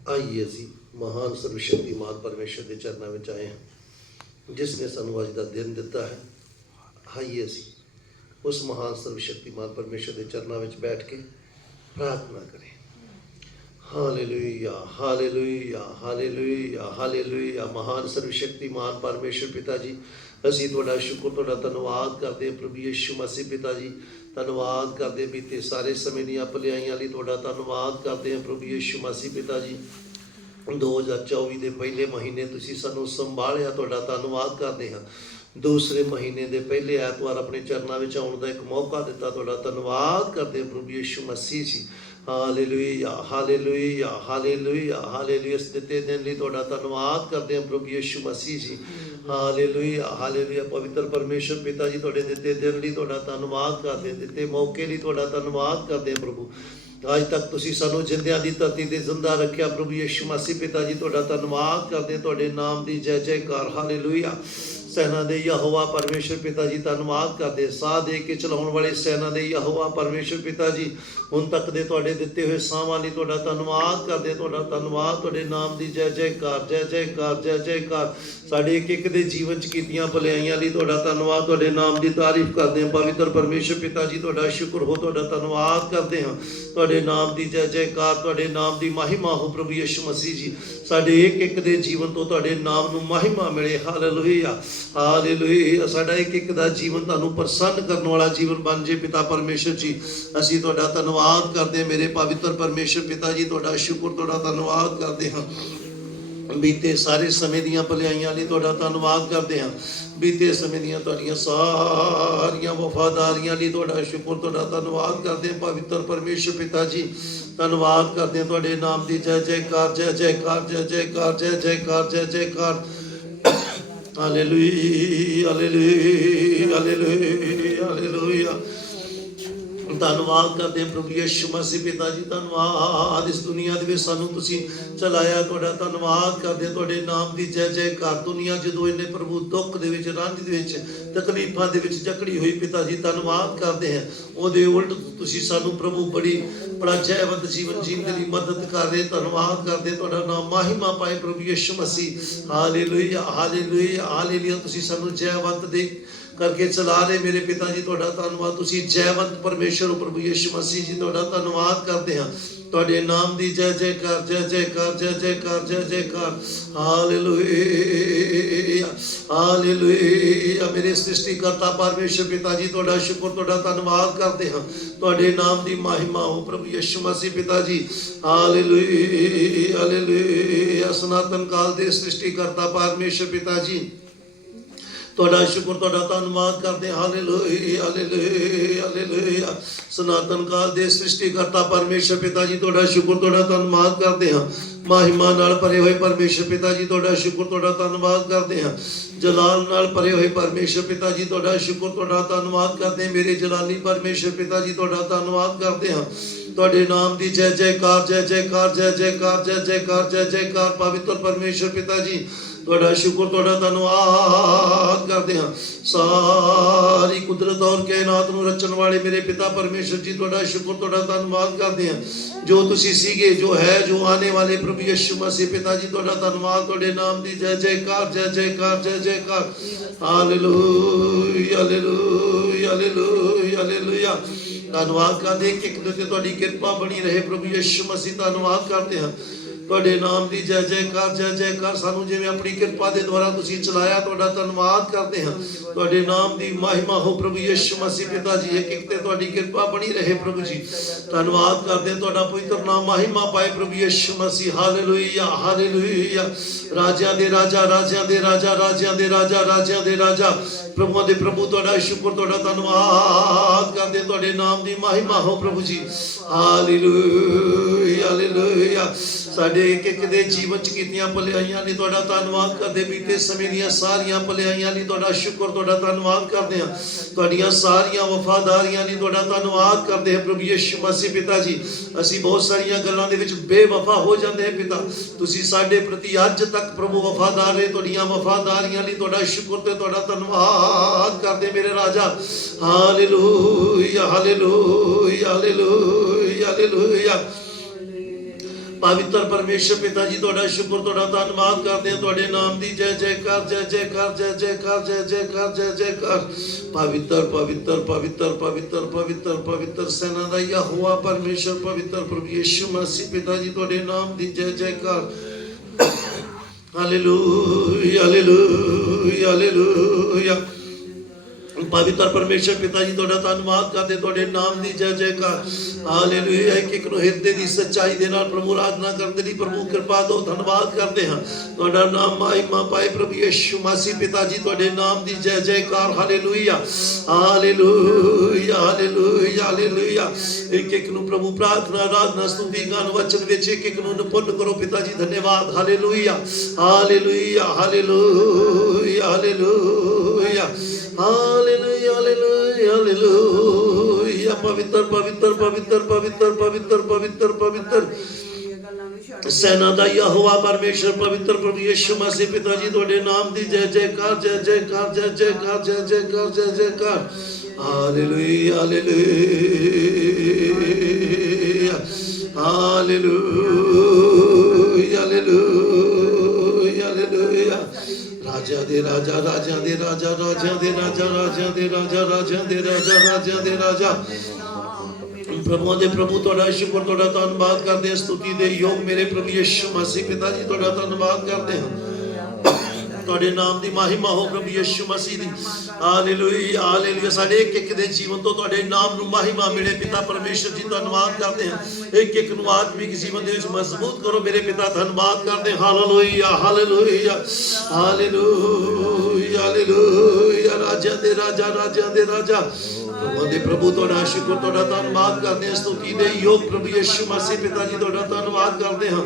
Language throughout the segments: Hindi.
आइए असी महान सर्वशक्तिमान परमेश्वर के चरणों में आए हैं जिसने सानू अज का दिन दिता है। आइए असी उस महान सर्वशक्तिमान परमेश्वर के चरणों में बैठ के प्रार्थना करें। Hallelujah hallelujah hallelujah hallelujah. महान सर्वशक्तिमान परमेश्वर पिता जी, असी तुहाडा शुक्र तुहाडा धन्नवाद करते हैं प्रभु यीशु मसीह पिता जी। धन्नवाद करते बीते सारे समय दी भलाइयां लई तुहाडा धन्नवाद करते हैं प्रभु यीशु मसीह पिता जी। 2024 के पहले महीने तुसीं सानू संभालिया, तुहाडा धन्नवाद करते हैं। दूसरे महीने के पहले ऐतवार अपने चरणों में आने का एक मौका दिता, तुहाडा धन्नवाद करते हैं प्रभु Yeshu Masih ji. Hallelujah hallelujah hallelujah hallelujah. इस दिते दिन लई तुहाडा धन्नवाद करते हैं प्रभु यीशु मसीह जी। Hallelujah hallelujah. पवित्र परमेश्वर पिता जी, तुहाडे दिते दिन लई तुहाडा धन्नवाद करते हैं, दिते मौके लई तुहाडा धन्नवाद करते हैं प्रभु। अज तक तुसीं सानू जिंदियां दी धरती ते जिंदा रखिया प्रभु यीशु मसीह पिता जी, तुहाडा धन्नवाद करते हैं, तुहाडे नाम दी जय जयकार। हालेलुया। सेना दे यहोवा परमेश्वर पिता जी धन्नवाद करते, साह दे के चलाउण वाले सेना दे यहोवा परमेश्वर पिता जी, हुण तक दे तुहाडे दिते हुए साहां लई तुहाडा धन्नवाद करते, तुहाडा धन्नवाद, तुहाडे नाम दी जय जयकार जय जयकार जय जयकार। साडे एक एक दे जीवन च कीतियां भलाइयां लई तुहाडा धन्नवाद, तुहाडे नाम दी तारीफ करते हैं। पवित्र परमेश्वर पिता जी, तुहाडा शुक्र हो, तुहाडा धन्नवाद करते हैं, तुहाडे नाम दी जय जयकार, तुहाडे नाम दी महिमा हो प्रभु यीशु मसीह जी। साडे एक एक दे जीवन तो तुहाडे नाम नूं महिमा मिले। Hallelujah hallelujah. साडा एक एक दा जीवन तुहानूं प्रसन्न करने वाला जीवन बन जे पिता परमेश्वर जी। असीं तुहाडा धन्नवाद करते हैं मेरे पवित्र परमेश्वर पिता जी, तुहाडा शुक्र तुहाडा धन्नवाद करते हैं। बीते सारे समय दियां भलाइयां लई तुहाडा धन्नवाद करते हैं, बीते समय दियां तुहाडीआं सारियां वफादारियां लई तुहाडा शुक्र तुहाडा धन्नवाद करते हैं पवित्र परमेश्वर पिता जी। धन्नवाद करते हैं, तुहाडे नाम दी जय जयकार जय जयकार जय जयकार जय जयकार जय जयकार। Hallelujah hallelujah hallelujah hallelujah. धन्नवाद करते हैं प्रभु यीशु मसीह पिता जी। धन्नवाद इस दुनिया दे विच सानू तुसीं चलाया, तुहाडा धन्नवाद करते हैं, तुहाडे नाम दी जय जयकार। दुनिया जदों इन्ने प्रभु दुख दे विच रंज दे विच तकलीफां दे विच जकड़ी हुई पिता जी, धन्नवाद करते हैं। ओहदे उलट तुसीं सानू प्रभु बड़ा जयवंत जीवन जीने की मदद कर रहे, धन्नवाद करते, तुहाडा नाम महिमा पाए प्रभु Yeshu Masih. Hallelujah hallelujah hallelujah. तुसीं सानू जयवंत दे करके चला रहे मेरे पिता जी, तुहाडा धन्नवाद। तुसीं जयवंत परमेश्वर प्रभु यीशु मसीह जी, तुहाडा धन्नवाद करते हैं, तुहाडे नाम दी जय जयकार जय जयकार जय जयकार जय जयकार। Hallelujah hallelujah. मेरे सृष्टिकर्ता परमेश्वर पिता जी, तुहाडा शुक्र तुहाडा धन्नवाद करते हैं, तुहाडे नाम दी महिमा हो प्रभु यीशु मसीह पिता जी। Hallelujah hallelujah. सनातन काल दे सृष्टिकर्ता परमेश्वर पिता जी, तुहाडा शुक्र तुहाडा धन्नवाद करते हैं। Hallelujah hallelujah hallelujah. सनातन काल दे सृष्टिकर्ता परमेश्वर पिता जी, तुहाडा शुक्र तुहाडा धन्नवाद करते हैं। महिमा नाल भरे हुए परमेश्वर पिता जी, तुहाडा शुक्र तुहाडा धन्नवाद करते हैं। जलाल नाल भरे हुए परमेश्वर पिता जी, तुहाडा शुक्र तुहाडा धन्नवाद करते हैं। मेरे जलाली परमेश्वर पिता जी, तुहाडा धन्नवाद करते हैं, तुहाडे नाम दी जय जयकार जय जयकार जय जयकार जय जयकार जय जयकार। पवित्र परमेश्वर पिता जी, तुहाडा शुक्र तुहाडा धन्नवाद करते हैं। सारी कुदरत और कायनात नूं रचण वाले मेरे पिता परमेश्वर जी, तुहाडा शुक्र तुहाडा धन्नवाद करते हैं। जो तुसीं सीगे, जो है, जो आने वाले प्रभु यीशु मसीह पिता जी, तुहाडा धन्नवाद, तुहाडे नाम दी जय जयकार जय जयकार जय जयकार। Hallelujah hallelujah hallelujah hallelujah. धन्नवाद करते एक एक दे तुहाडी किरपा बनी रहे प्रभु यीशु मसीह। धन्नवाद करते हैं, तुहाडे नाम दी जय जयकार जय जयकार। सानू जिवें अपनी किरपा दे द्वारा तुसीं चलाया, तुहाडा धन्नवाद करते हैं, तुहाडे नाम दी महिमा हो प्रभु यीशु मसीह पिता जी। एक एक ते तुहाडी किरपा बनी रहे प्रभु जी। धन्नवाद करते हैं, तुहाडा पवित्र नाम महिमा पाए प्रभु यीशु मसीह। Hallelujah hallelujah. राजियां दे राजा राजियां दे राजा राजियां दे राजा राजियां दे राजा प्रभुआं दे प्रभु, तुहाडा शुक्र तुहाडा धन्नवाद करते, तुहाडे नाम दी महिमा हो प्रभु जी। Hallelujah hallelujah. साडे एक एक दे जीवन च कीतियां भलाइयां लई तुहाडा धन्नवाद करदे, बीते समय दीयां सारियां भलाइयां लई तुहाडा शुक्र तुहाडा धन्नवाद करदे हां, तुहाडीआं सारियां वफादारियां लई तुहाडा धन्नवाद करदे हां प्रभु यीशु मसीह पिता जी। असीं बहुत सारियां गल्लां दे विच बेवफा हो जांदे हां पिता, तुसीं साडे प्रति अज तक प्रभु वफादार रहे, तुहाडीआं वफादारियां लई तुहाडा शुक्र ते तुहाडा धन्नवाद करदे मेरे राजा। Hallelujah hallelujah hallelujah hallelujah. पवित्र परमेश्वर पिता जी तुहाडा शुक्र तुहाडा धन्नवाद करते हैं तुहाडे नाम दी जय जयकार जय जयकार जय जयकार जय जयकार जय जयकार पवित्र पवित्र पवित्र पवित्र पवित्र पवित्र सेना दा यहोवा परमेश्वर पवित्र प्रभु यीशु मसीह पिता जी तुहाडे नाम दी जय जयकार हालेलुया हालेलुया हालेलुया पवित्र परमेश्वर पिता जी तुहाडा धन्नवाद करते तुहाडे नाम दी जय जयकार हालेलुया एक एक ਨੂੰ ਹਿਰਦੇ ਦੀ ਸੱਚਾਈ ਦੇ ਨਾਲ ਪ੍ਰਭੂ ਆਰਾਧਨਾ ਕਰਦੇ ਲਈ ਪ੍ਰਭੂ ਕਿਰਪਾ ਦੋ ਧੰਨਵਾਦ ਕਰਦੇ ਹਾਂ ਤੁਹਾਡਾ ਨਾਮ ਮਹਿਮਾ ਪਾਏ ਪ੍ਰਭੂ ਯਿਸੂ ਮਸੀਹ ਪਿਤਾ ਜੀ ਤੁਹਾਡੇ ਨਾਮ ਦੀ ਜੈ ਜੈਕਾਰ ਹਾਲੇਲੂਇਆ ਹਾਲੇਲੂਇਆ ਹਾਲੇਲੂਇਆ ਹਾਲੇਲੂਇਆ ਇੱਕ ਇੱਕ ਨੂੰ ਪ੍ਰਭੂ ਪ੍ਰਾਰਥਨਾ ਆਰਾਧਨਾ ਸਤੁਤੀ ਗਾਨ ਵਚਨ ਵਿੱਚ ਇੱਕ ਇੱਕ ਨੂੰ ਨਿਪੁੰਨ ਕਰੋ ਪਿਤਾ ਜੀ ਧੰਨਵਾਦ hallelujah hallelujah hallelujah hallelujah hallelujah hallelujah hallelujah पवित्र पवित्र पवित्र पवित्र पवित्र पवित्र पवित्र सेना दा यहोवा परमेश्वर पवित्र प्रभु यीशु मसीह पिता जी तुहाडे नाम दी जय जयकार जय जयकार जय जयकार जय जयकार जय जयकार hallelujah hallelujah hallelujah hallelujah hallelujah राजा दे राजा राजा दे राजा राजा दे राजा राजा दे राजा राजा दे राजा राजा दे राजा प्रभु दे प्रभु तुहाडा शुक्र तुहाडा धन्नवाद करदे स्तुति दे योग मेरे प्रभु यीशु मसीह पिता जी तुहाडा धन्नवाद करदे हां तुहाडे नाम दी महिमा हो प्रभु यीशु मसीह दी हालेलुया हालेलुया साडे एक एक दे जीवन तो तुहाडे नाम ਨੂੰ महिमा मिले पिता परमेश्वर जी धन्नवाद करदे हां एक एक ਨੂੰ आत्मिक जीवन ਦੇ ਵਿੱਚ ਮਜ਼ਬੂਤ ਕਰੋ ਮੇਰੇ ਪਿਤਾ ਧੰਨਵਾਦ ਕਰਦੇ ਹਾਲੇਲੂਇਆ ਹਾਲੇਲੂਇਆ ਹਾਲੇਲੂਇਆ ਹਾਲੇਲੂਇਆ ਰਾਜਾ ਦੇ ਰਾਜਾ ਰਾਜਾ ਦੇ ਰਾਜਾ प्रभु दे प्रभु तुहाडा शुक्र तुहाडा धन्नवाद करदे हां स्तुति दे योग प्रभु यीशु मसीह पिता जी तुहाडा धन्नवाद करदे हां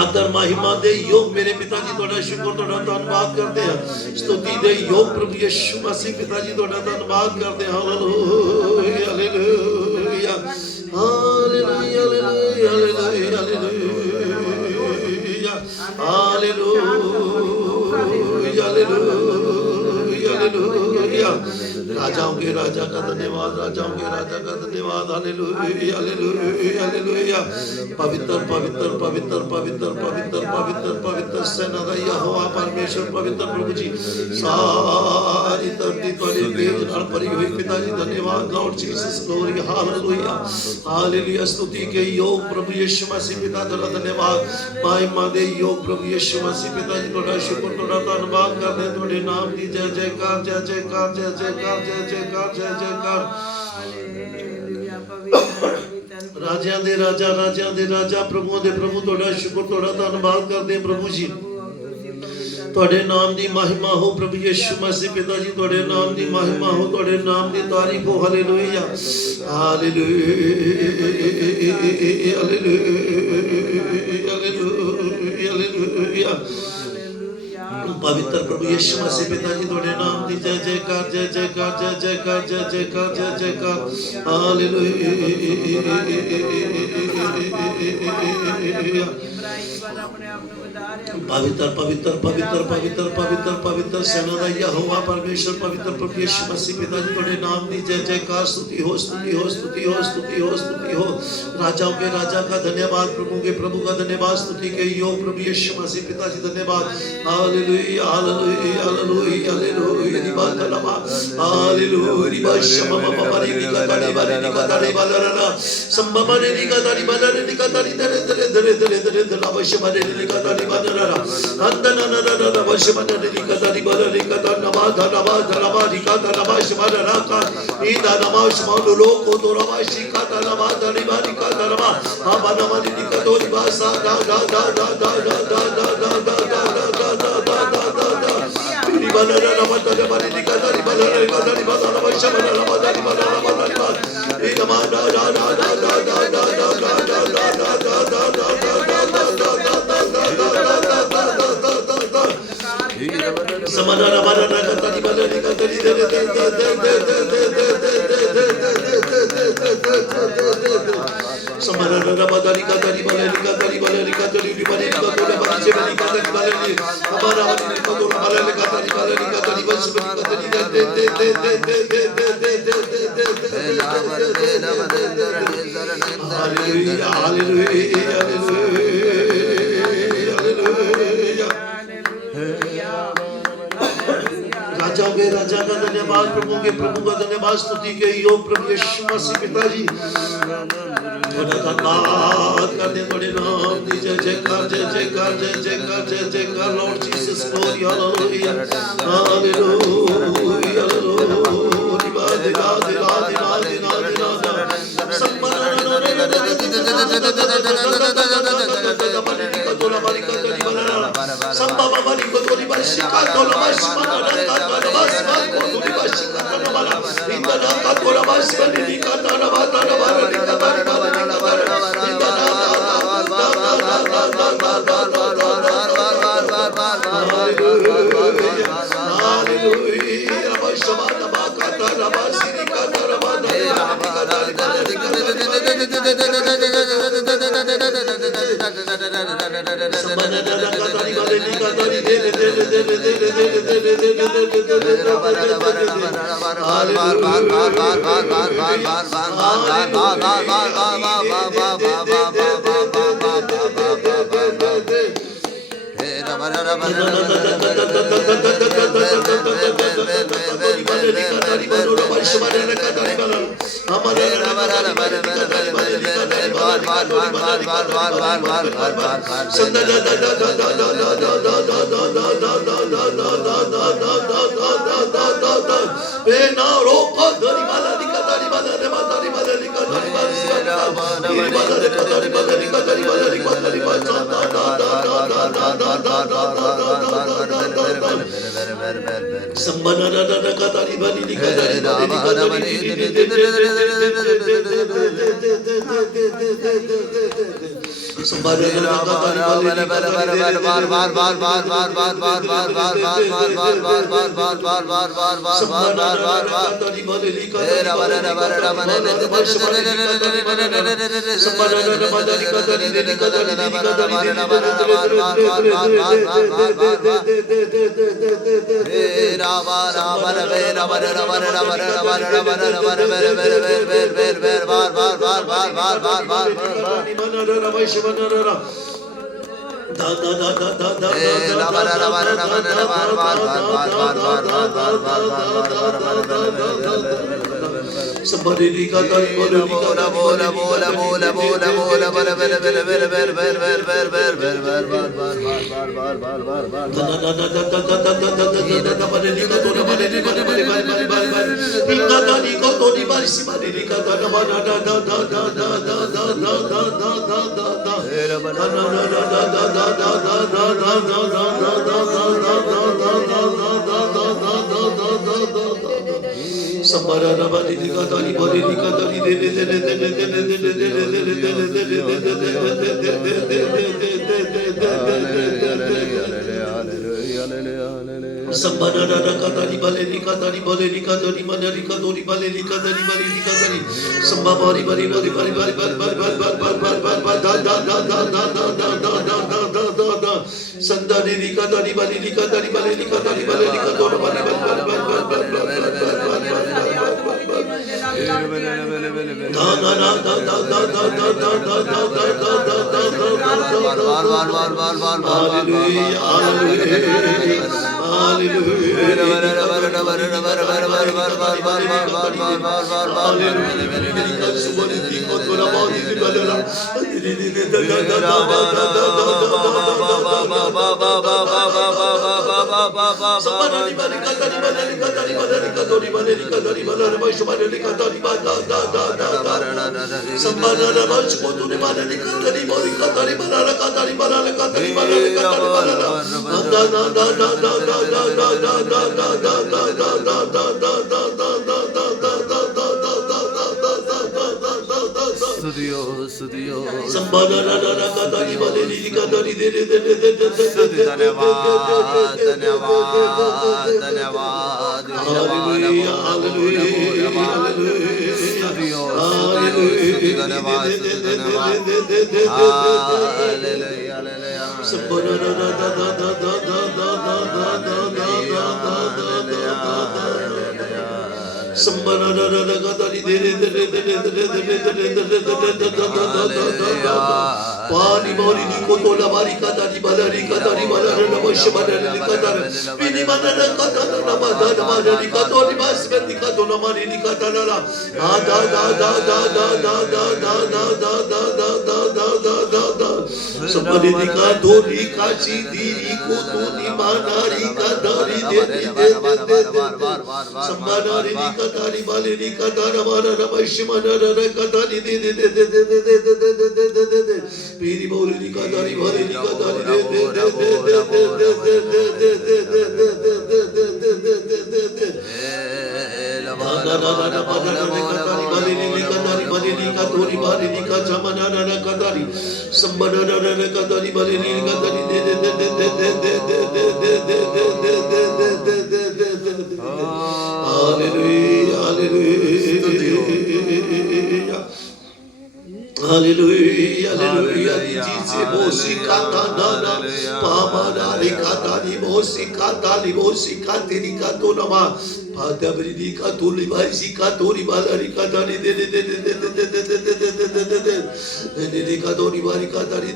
आदर महिमा दे योग मेरे पिता जी तुहाडा शुक्र तुहाडा धन्नवाद करदे हां स्तुति दे योग प्रभु यीशु मसीह पिता जी तुहाडा धन्नवाद करदे हां hallelujah hallelujah hallelujah hallelujah hallelujah hallelujah hallelujah राजाओं के राजा का धन्यवाद राजाओं के राजा का धन्यवाद हालेलुया हालेलुया हालेलुया पवित्र पवित्र पवित्र पवित्र पवित्र पवित्र पवित्र सेना दा यहोवा परमेश्वर पवित्र प्रभु जी सारी धरती तुहाडे तेज नाल भरी हुई पिता जी धन्यवाद Lord Jesus glory hallelujah hallelujah स्तुति के योग प्रभु यीशु मसीह पिता तुहाडा धन्यवाद महिमा दे योग प्रभु यीशु मसीह पिता जी तुहाडा शुक्र तुहाडा धन्नवाद करदे तुहाडे नाम दी जय जयकार जय जयकार जय जयकार जय जयकार जय जयकार राजा दे राजा राजा दे राजा प्रभु दे प्रभु तुहाडा शुक्र तुहाडा धन्नवाद करदे प्रभु जी तुहाडे नाम दी महिमा हो प्रभु यीशु मसीह पिता जी तुहाडे नाम दी महिमा हो तुहाडे नाम दी तारीफ हो हालेलुया हालेलुया हालेलुया हालेलुया पवित्र प्रभु यीशु मसीह पिता जी तुहाडे नाम दी जय जयकार जय जयकार जय जयकार जय जयकार जय जयकार हालेलुया पवित्र पवित्र पवित्र पवित्र पवित्र पवित्र सेना दा यहोवा परमेश्वर पवित्र प्रभु यीशु मसीह पिता जी तुहाडे नाम दी जय जयकार स्तुति हो स्तुति हो स्तुति हो स्तुति हो स्तुति हो राजाओं के राजा का धन्यवाद प्रभु के प्रभु का धन्यवाद स्तुति के योग प्रभु यीशु मसीह पिता जी धन्यवाद हालेलुया हालेलुया हालेलुया हालेलुया रिबात लमा हालेलुया रिबा शमा बाबा रे निका दाड़ी बारे निका दाड़ी बालरा संबमा रे निका दाड़ी बालरा निका दाड़ी दरे दरे दरे दरे दरे दरे अवश्य मारे निका दाड़ी बालरा अंदना ना ना ना अवश्य मारे निका दाड़ी बालरा निका दाड़ी नमाज निका दाड़ी शमारा का ईदा नमाज शमालो लोको तो रमा शिका नमाज दाड़ी बारी का नरमा हां नमाज निका तो रिबासा दा दा दा दा दा दा दा दा दा बालरा नमाज दाड़ी बारी निका दाड़ी बालरा निका दाड़ी बालरा अवश्य मारे नमाज दाड़ी बालरा ई नमाज दा दा दा दा दा दा दा दा दा समाना माना ना कतरी बालरी कतरी दे समाना राजा के राजा का धन्यवाद, प्रभु के प्रभु का धन्यवाद, स्तुति के योग प्रभु यीशु मसीह पिताजी थोड़ा धन्यवाद करते थोड़े नाम दी जय जयकार जय जयकार जय जयकार जय जयकार Lord Jesus glory hallelujah hallelujah स्तुति धन्यवाद स्तुति धन्यवाद hallelujah Pali mori di kotola bari kadari balari kadari balari namash balari kadari pini manana kadana namada namada di katori bas bendi kadona mari di kadana la da da da da da da da da da da da da da da da da da somebody di kadori kachi diri kotoni manari kadari de de de de de somebody di kadari balari kadana mara namash manana kadari de de de de de de de de de Piri boli di kadari bali di kadari de de de de Hallelujah, hallelujah, dice música tanana, pamana ricata di música tali música terica tonama, padabrica tuli basica tuli balarica tali de tori barica tali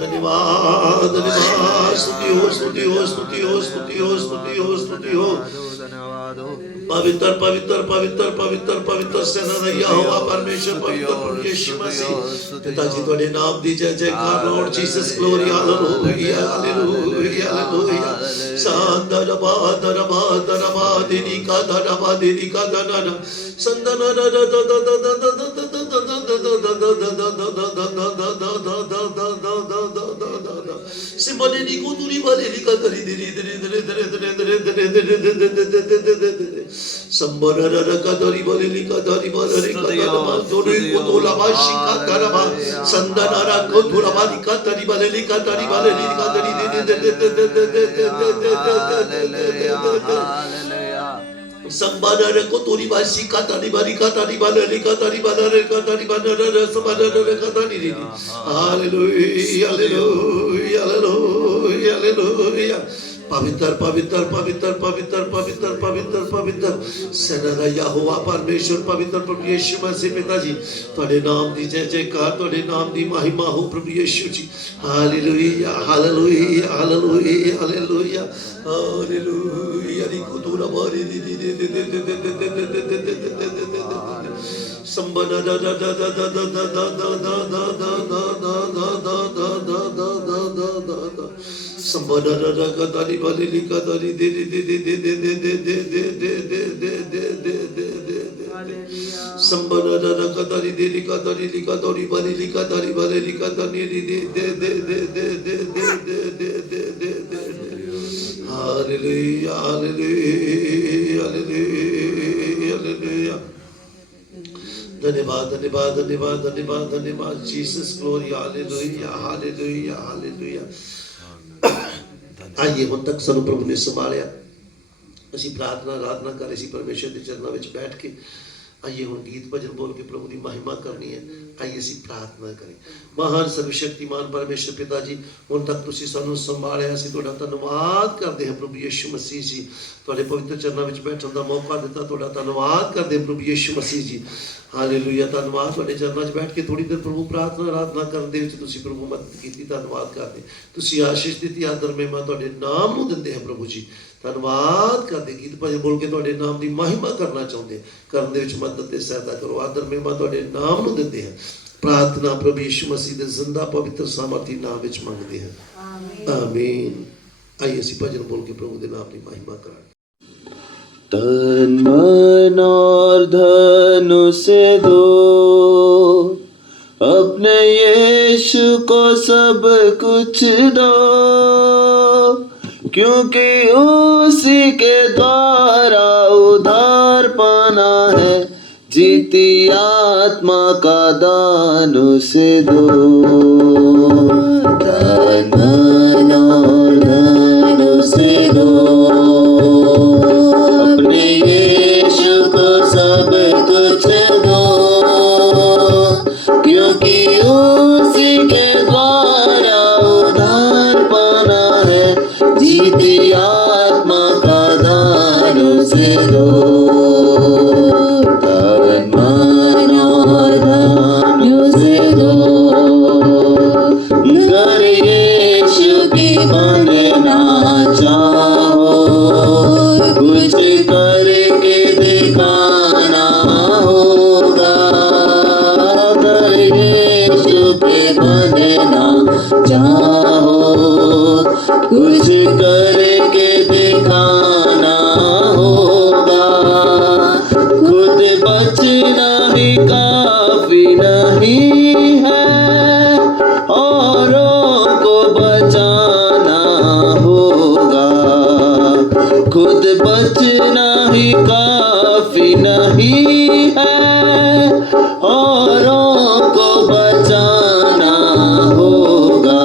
धन्यवाद धन्यवाद स्तुति हो स्तुति हो स्तुति हो स्तुति हो स्तुति हो स्तुति हो पवित्र पवित्र पवित्र पवित्र पवित्र सेना यहोवा परमेश्वर पवित्र प्रभु यीशु मसीह पिताजी तोड़े नाम दी जय जयकार Lord Jesus glory hallelujah hallelujah hallelujah संदर बा दिनी का दना संदन सिमने नी को दूरी वाले लिखा करी धीरे धीरे धीरे धीरे धीरे धीरे संबरर का दरी वाले लिखा दरी वाले लिखा दरमा दोरी को तोला बाशी का दरमा संदनारा को तोला वाली का दरी वाले लिखा दरी वाले लिखा दरी संबरर को तोरी बाशी का दरी वाली का दरी वाले लिखा दरी वाले का दरी वाले संबरर का दरी हालेलुया हालेलुया हालेलुया हालेलुया पवित्र पवित्र पवित्र पवित्र पवित्र पवित्र पवित्र सेना यहोवा परमेश्वर पवित्र प्रभु यीशु मसीह पिताजी तोड़े नाम दी जय जयकार तोड़े नाम दी महिमा हो प्रभु Yeshu ji hallelujah hallelujah hallelujah hallelujah hallelujah रिको तोरा बारी दी दी दी दी दी दी संबना दा दा दा दा दा दा दा दा दा दा दा दा दा दा दा दा संबना दा दा का दारी वाली लिखा दारी दे दे दे दे दे दे दे दे दे दे दे दे दे दे दे संबना दा दा का दारी दे लिखा दारी वाली लिखा दारी वाले लिखा दारी दे दे दे दे दे दे दे दे दे दे दे हालेलुया हालेलुया हालेलुया हालेलुया धन्यवाद धन्यवाद धन्यवाद धन्यवाद धन्यवाद Jesus glory hallelujah hallelujah hallelujah आइए ਹੁਣ तक ਸਾਨੂੰ प्रभु ने संभालिया ਅਸੀਂ प्रार्थना आराधना कर रहे सी परमेश्वर के चरणों में बैठ के आइए ਹੁਣ गीत भजन बोल के प्रभु की महिमा करनी है आइए ਅਸੀਂ प्रार्थना करें महान सर्वशक्तिमान परमेश्वर पिता जी ਹੁਣ तक ਤੁਸੀਂ ਸਾਨੂੰ ਸੰਭਾਲਿਆ ਅਸੀਂ ਤੁਹਾਡਾ ਧੰਨਵਾਦ ਕਰਦੇ ਹਾਂ प्रभु यीशु मसीह जी ਤੁਹਾਡੇ ਪਵਿੱਤਰ ਚਰਨਾਂ ਵਿੱਚ ਬੈਠਣ ਦਾ ਮੌਕਾ ਦਿੱਤਾ ਤੁਹਾਡਾ ਧੰਨਵਾਦ ਕਰਦੇ ਹਾਂ प्रभु यीशु मसीह जी ਹਾਲੇਲੂਇਆ ਧੰਨਵਾਦ ਤੁਹਾਡੇ ਚਰਨਾਂ 'ਚ ਬੈਠ ਕੇ ਥੋੜੀ ਦੇਰ ਪ੍ਰਭੂ ਪ੍ਰਾਰਥਨਾ ਆਰਾਧਨਾ ਕਰਨ ਦੇ ਵਿੱਚ ਤੁਸੀਂ ਪ੍ਰਭੂ ਮਦਦ ਕੀਤੀ ਧੰਨਵਾਦ ਕਰਦੇ ਤੁਸੀਂ ਆਸ਼ੀਸ਼ ਦਿੱਤੀ ਆਦਰ ਮਹਿਮਾ ਤੁਹਾਡੇ ਨਾਮ ਨੂੰ ਦਿੰਦੇ ਹਾਂ ਪ੍ਰਭੂ ਜੀ ਧੰਨਵਾਦ ਕਰਦੇ ਗੀਤ ਭਜਨ ਬੋਲ ਕੇ ਤੁਹਾਡੇ ਨਾਮ ਦੀ ਮਹਿਮਾ ਕਰਨਾ ਚਾਹੁੰਦੇ ਕਰਨ ਦੇ ਵਿੱਚ ਮਦਦ ਤੇ ਸਹਾਇਤਾ ਕਰੋ ਆਦਰ ਮਹਿਮਾ ਤੁਹਾਡੇ ਨਾਮ ਨੂੰ ਦਿੰਦੇ ਹਾਂ प्रार्थना प्रभु यीशु मसीह के जिंदा पवित्र सामर्थी नाम विच मंगते हैं आमीन आइए ਅਸੀਂ भजन बोल के प्रभु के नाम की महिमा करें तन मन और धन से दो अपने यीशु को सब कुछ दो क्योंकि उसी के द्वारा उद्धार पाना है जीती आत्मा का दान उसे दो तन मन और धन उसे दो अपने कुछ दो, क्योंकि उसी के द्वारा उद्धार पाना है, जीती आत्मा का दान उसे दो। तन मन और धन उसे दो, अगर यीशु की बनना चाहो, कुछ करके दिखाना होगा। अगर यीशु के बनना चाहो, कुछ करके दिखाना होगा। खुद बचना ही काफी नहीं है, औरों को बचाना होगा। खुद बचना ही काफी नहीं है, औरों को बचाना होगा।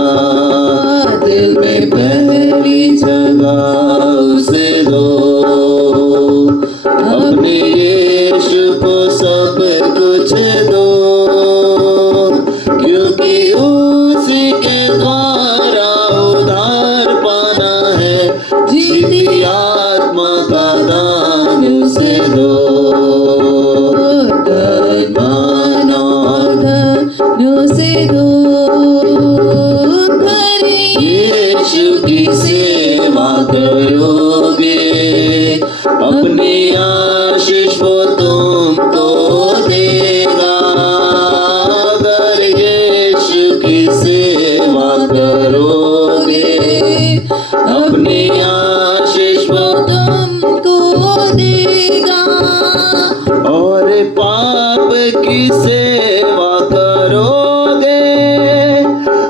दिल में पहली जगह उसे दो, अपने यीशु को सब कुछ दो, क्योंकि उसी के द्वारा उद्धार पाना है, जीती आत्मा का दान उसे दो। तन मन और धन उसे दो, अगर यीशु की सेवा करोगे, अपनी आशीष वो तुमको देगा। अगर यीशु की सेवा करोगे, अपनी आशीष वो तुमको देगा। और पाप की सेवा करोगे,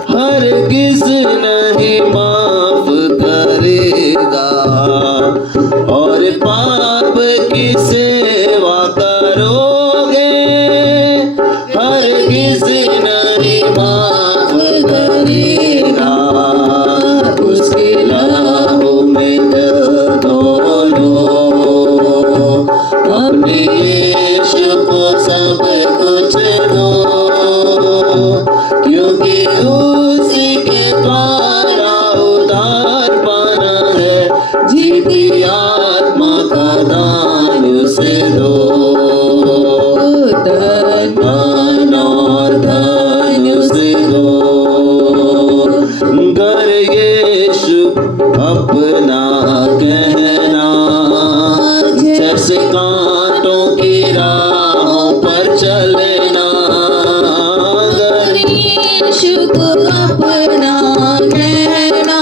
हरगिज नहीं माफ करेगा। और पाप की सेवा करोगे, हरगिज नहीं माफ करेगा। उसके लहू में धो लो, अपने यीशु को सब कुछ दो, क्योंकि उसी के द्वारा उद्धार पाना है, जीती आत्मा का दान उसे दो। तन मन और धन उसे दो, अगर यीशु अपना कहना, जैसे कांटों की राहों पर चलना। अगर यीशु को अपना कहना,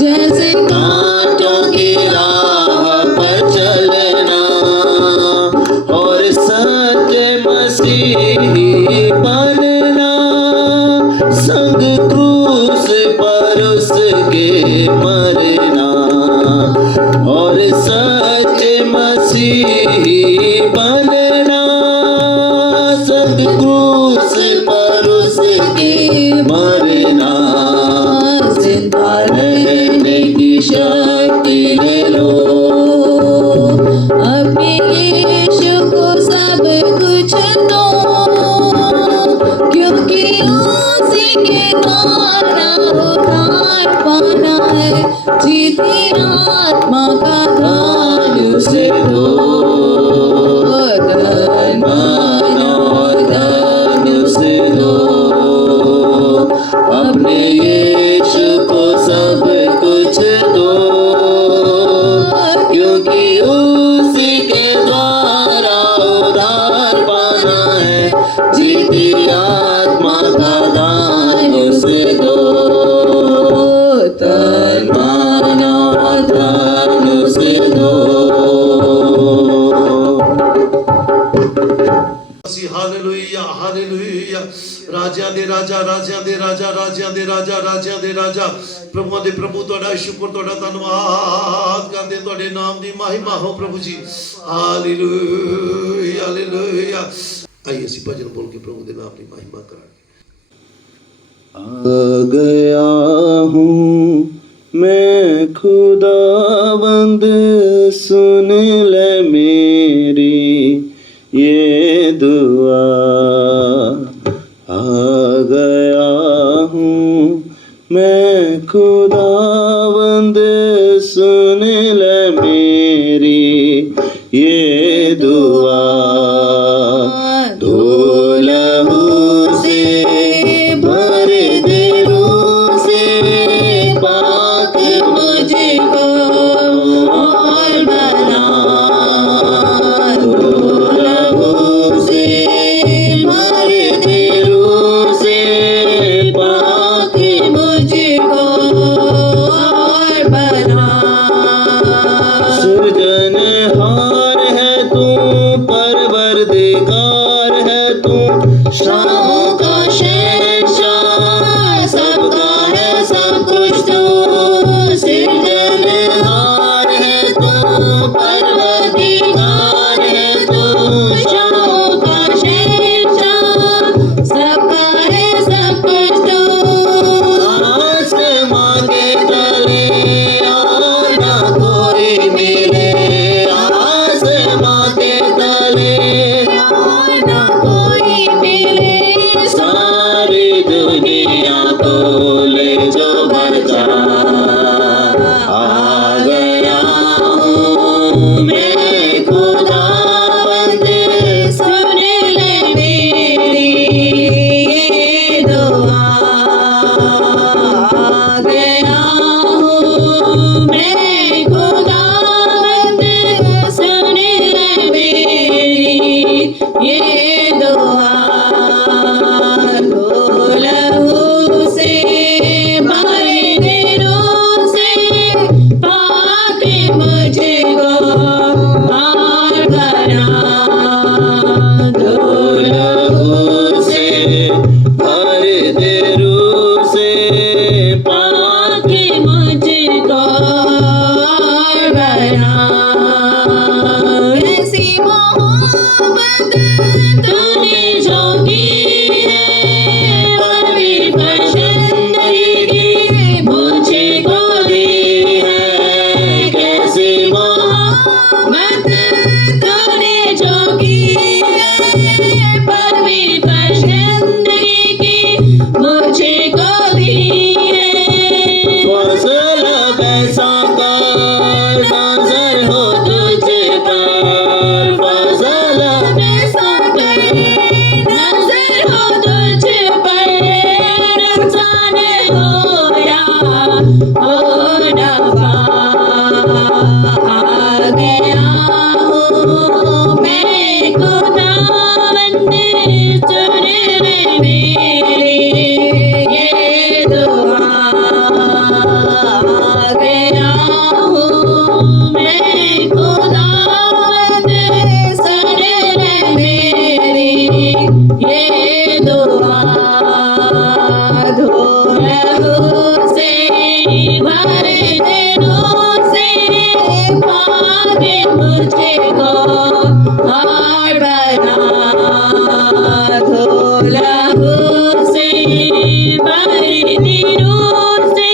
जैसे कांटों की राह पर चलना, और सच्चे मसीही बनना, संग क्रूस पर उसके मरना। और सच्चे मसीही बनना, संग क्रूस पर उसके मरना। जिंदा रहने की शक्ति ले लो, अपने यीशु को सब कुछ दो, क्योंकि उसी के द्वारा उद्धार पाना है, जीती आत्मा का दान उसे दो। तन मन और धन उसे दो, अपने यीशु को सब कुछ दो, क्योंकि उसी के द्वारा उद्धार पाना है, जीती आत्मा का दान उसे दो। तन मन और धन उसे दो। Hallelujah hallelujah. राजा दे राजा, राजा दे राजा, राजा दे राजा, राजा दे राजा। प्रभु दे प्रभु ਤੁਹਾਡਾ ਸ਼ੁਕਰ, ਤੁਹਾਡਾ ਧੰਨਵਾਦ ਕਰਦੇ, ਤੁਹਾਡੇ ਨਾਮ ਦੀ ਮਹਿਮਾ ਹੋ ਪ੍ਰਭੂ ਜੀ। Hallelujah hallelujah. ਆइए ਅਸੀਂ ਭਜਨ बोल के प्रभु ਦੇ ਨਾਮ ਦੀ ਮਹਿਮਾ ਕਰਾਂਗੇ। आ गया हूँ मैं खुदावंद, सुन ले मेरी ये दुआ आ गया हूँ मैं खुदावंद सुन ले मेरी ये दुआ दो लहू से भर दे रूह से पाक मुझको और बना दो लहू से भर दे रूह से पाक मुझको और बना सृजनहार है तू परवरदिगार है तू शाहों का शहंशाह सबका है सब कुछ तू सृजनहार है तू परवरदिगार है तू शाहों का शहंशाह सबका है सब कुछ तू आसमां के तले और ना कोई मिले आसमां के तले और ना कोई मिले सारी दुनिया को ले जो बचा आ गया हूँ मैं खुदावंद सुन ले मेरी ये दुआ आ गया हूँ मैं खुदावंद सुन ले मेरी ये दुआ दो लहू से भर दे रूह से पाक मुझको और बना दो लहू से भर दे रूह से पाक मुझको और बना ऐसी मोहब्बत तूने जो की है परी पसंदगी मुझको दी है कैसी मोहब्बत तूने जो की है परी पसंदगी मुझको दी है फजल वैसा का नजर हो तुझ पर फजल वैसा कर नजर हो तुझ पर रमजान हो या हो नफा आ गया हूँ मैं खुदावंद सुन ले मेरी ये दुआ आ गया हूँ मैं खुदावंद सुन ले मेरी ये दुआ दो लहू से भर दे रूह से पाक मुझको और बना दो लहू से भर दे रूह से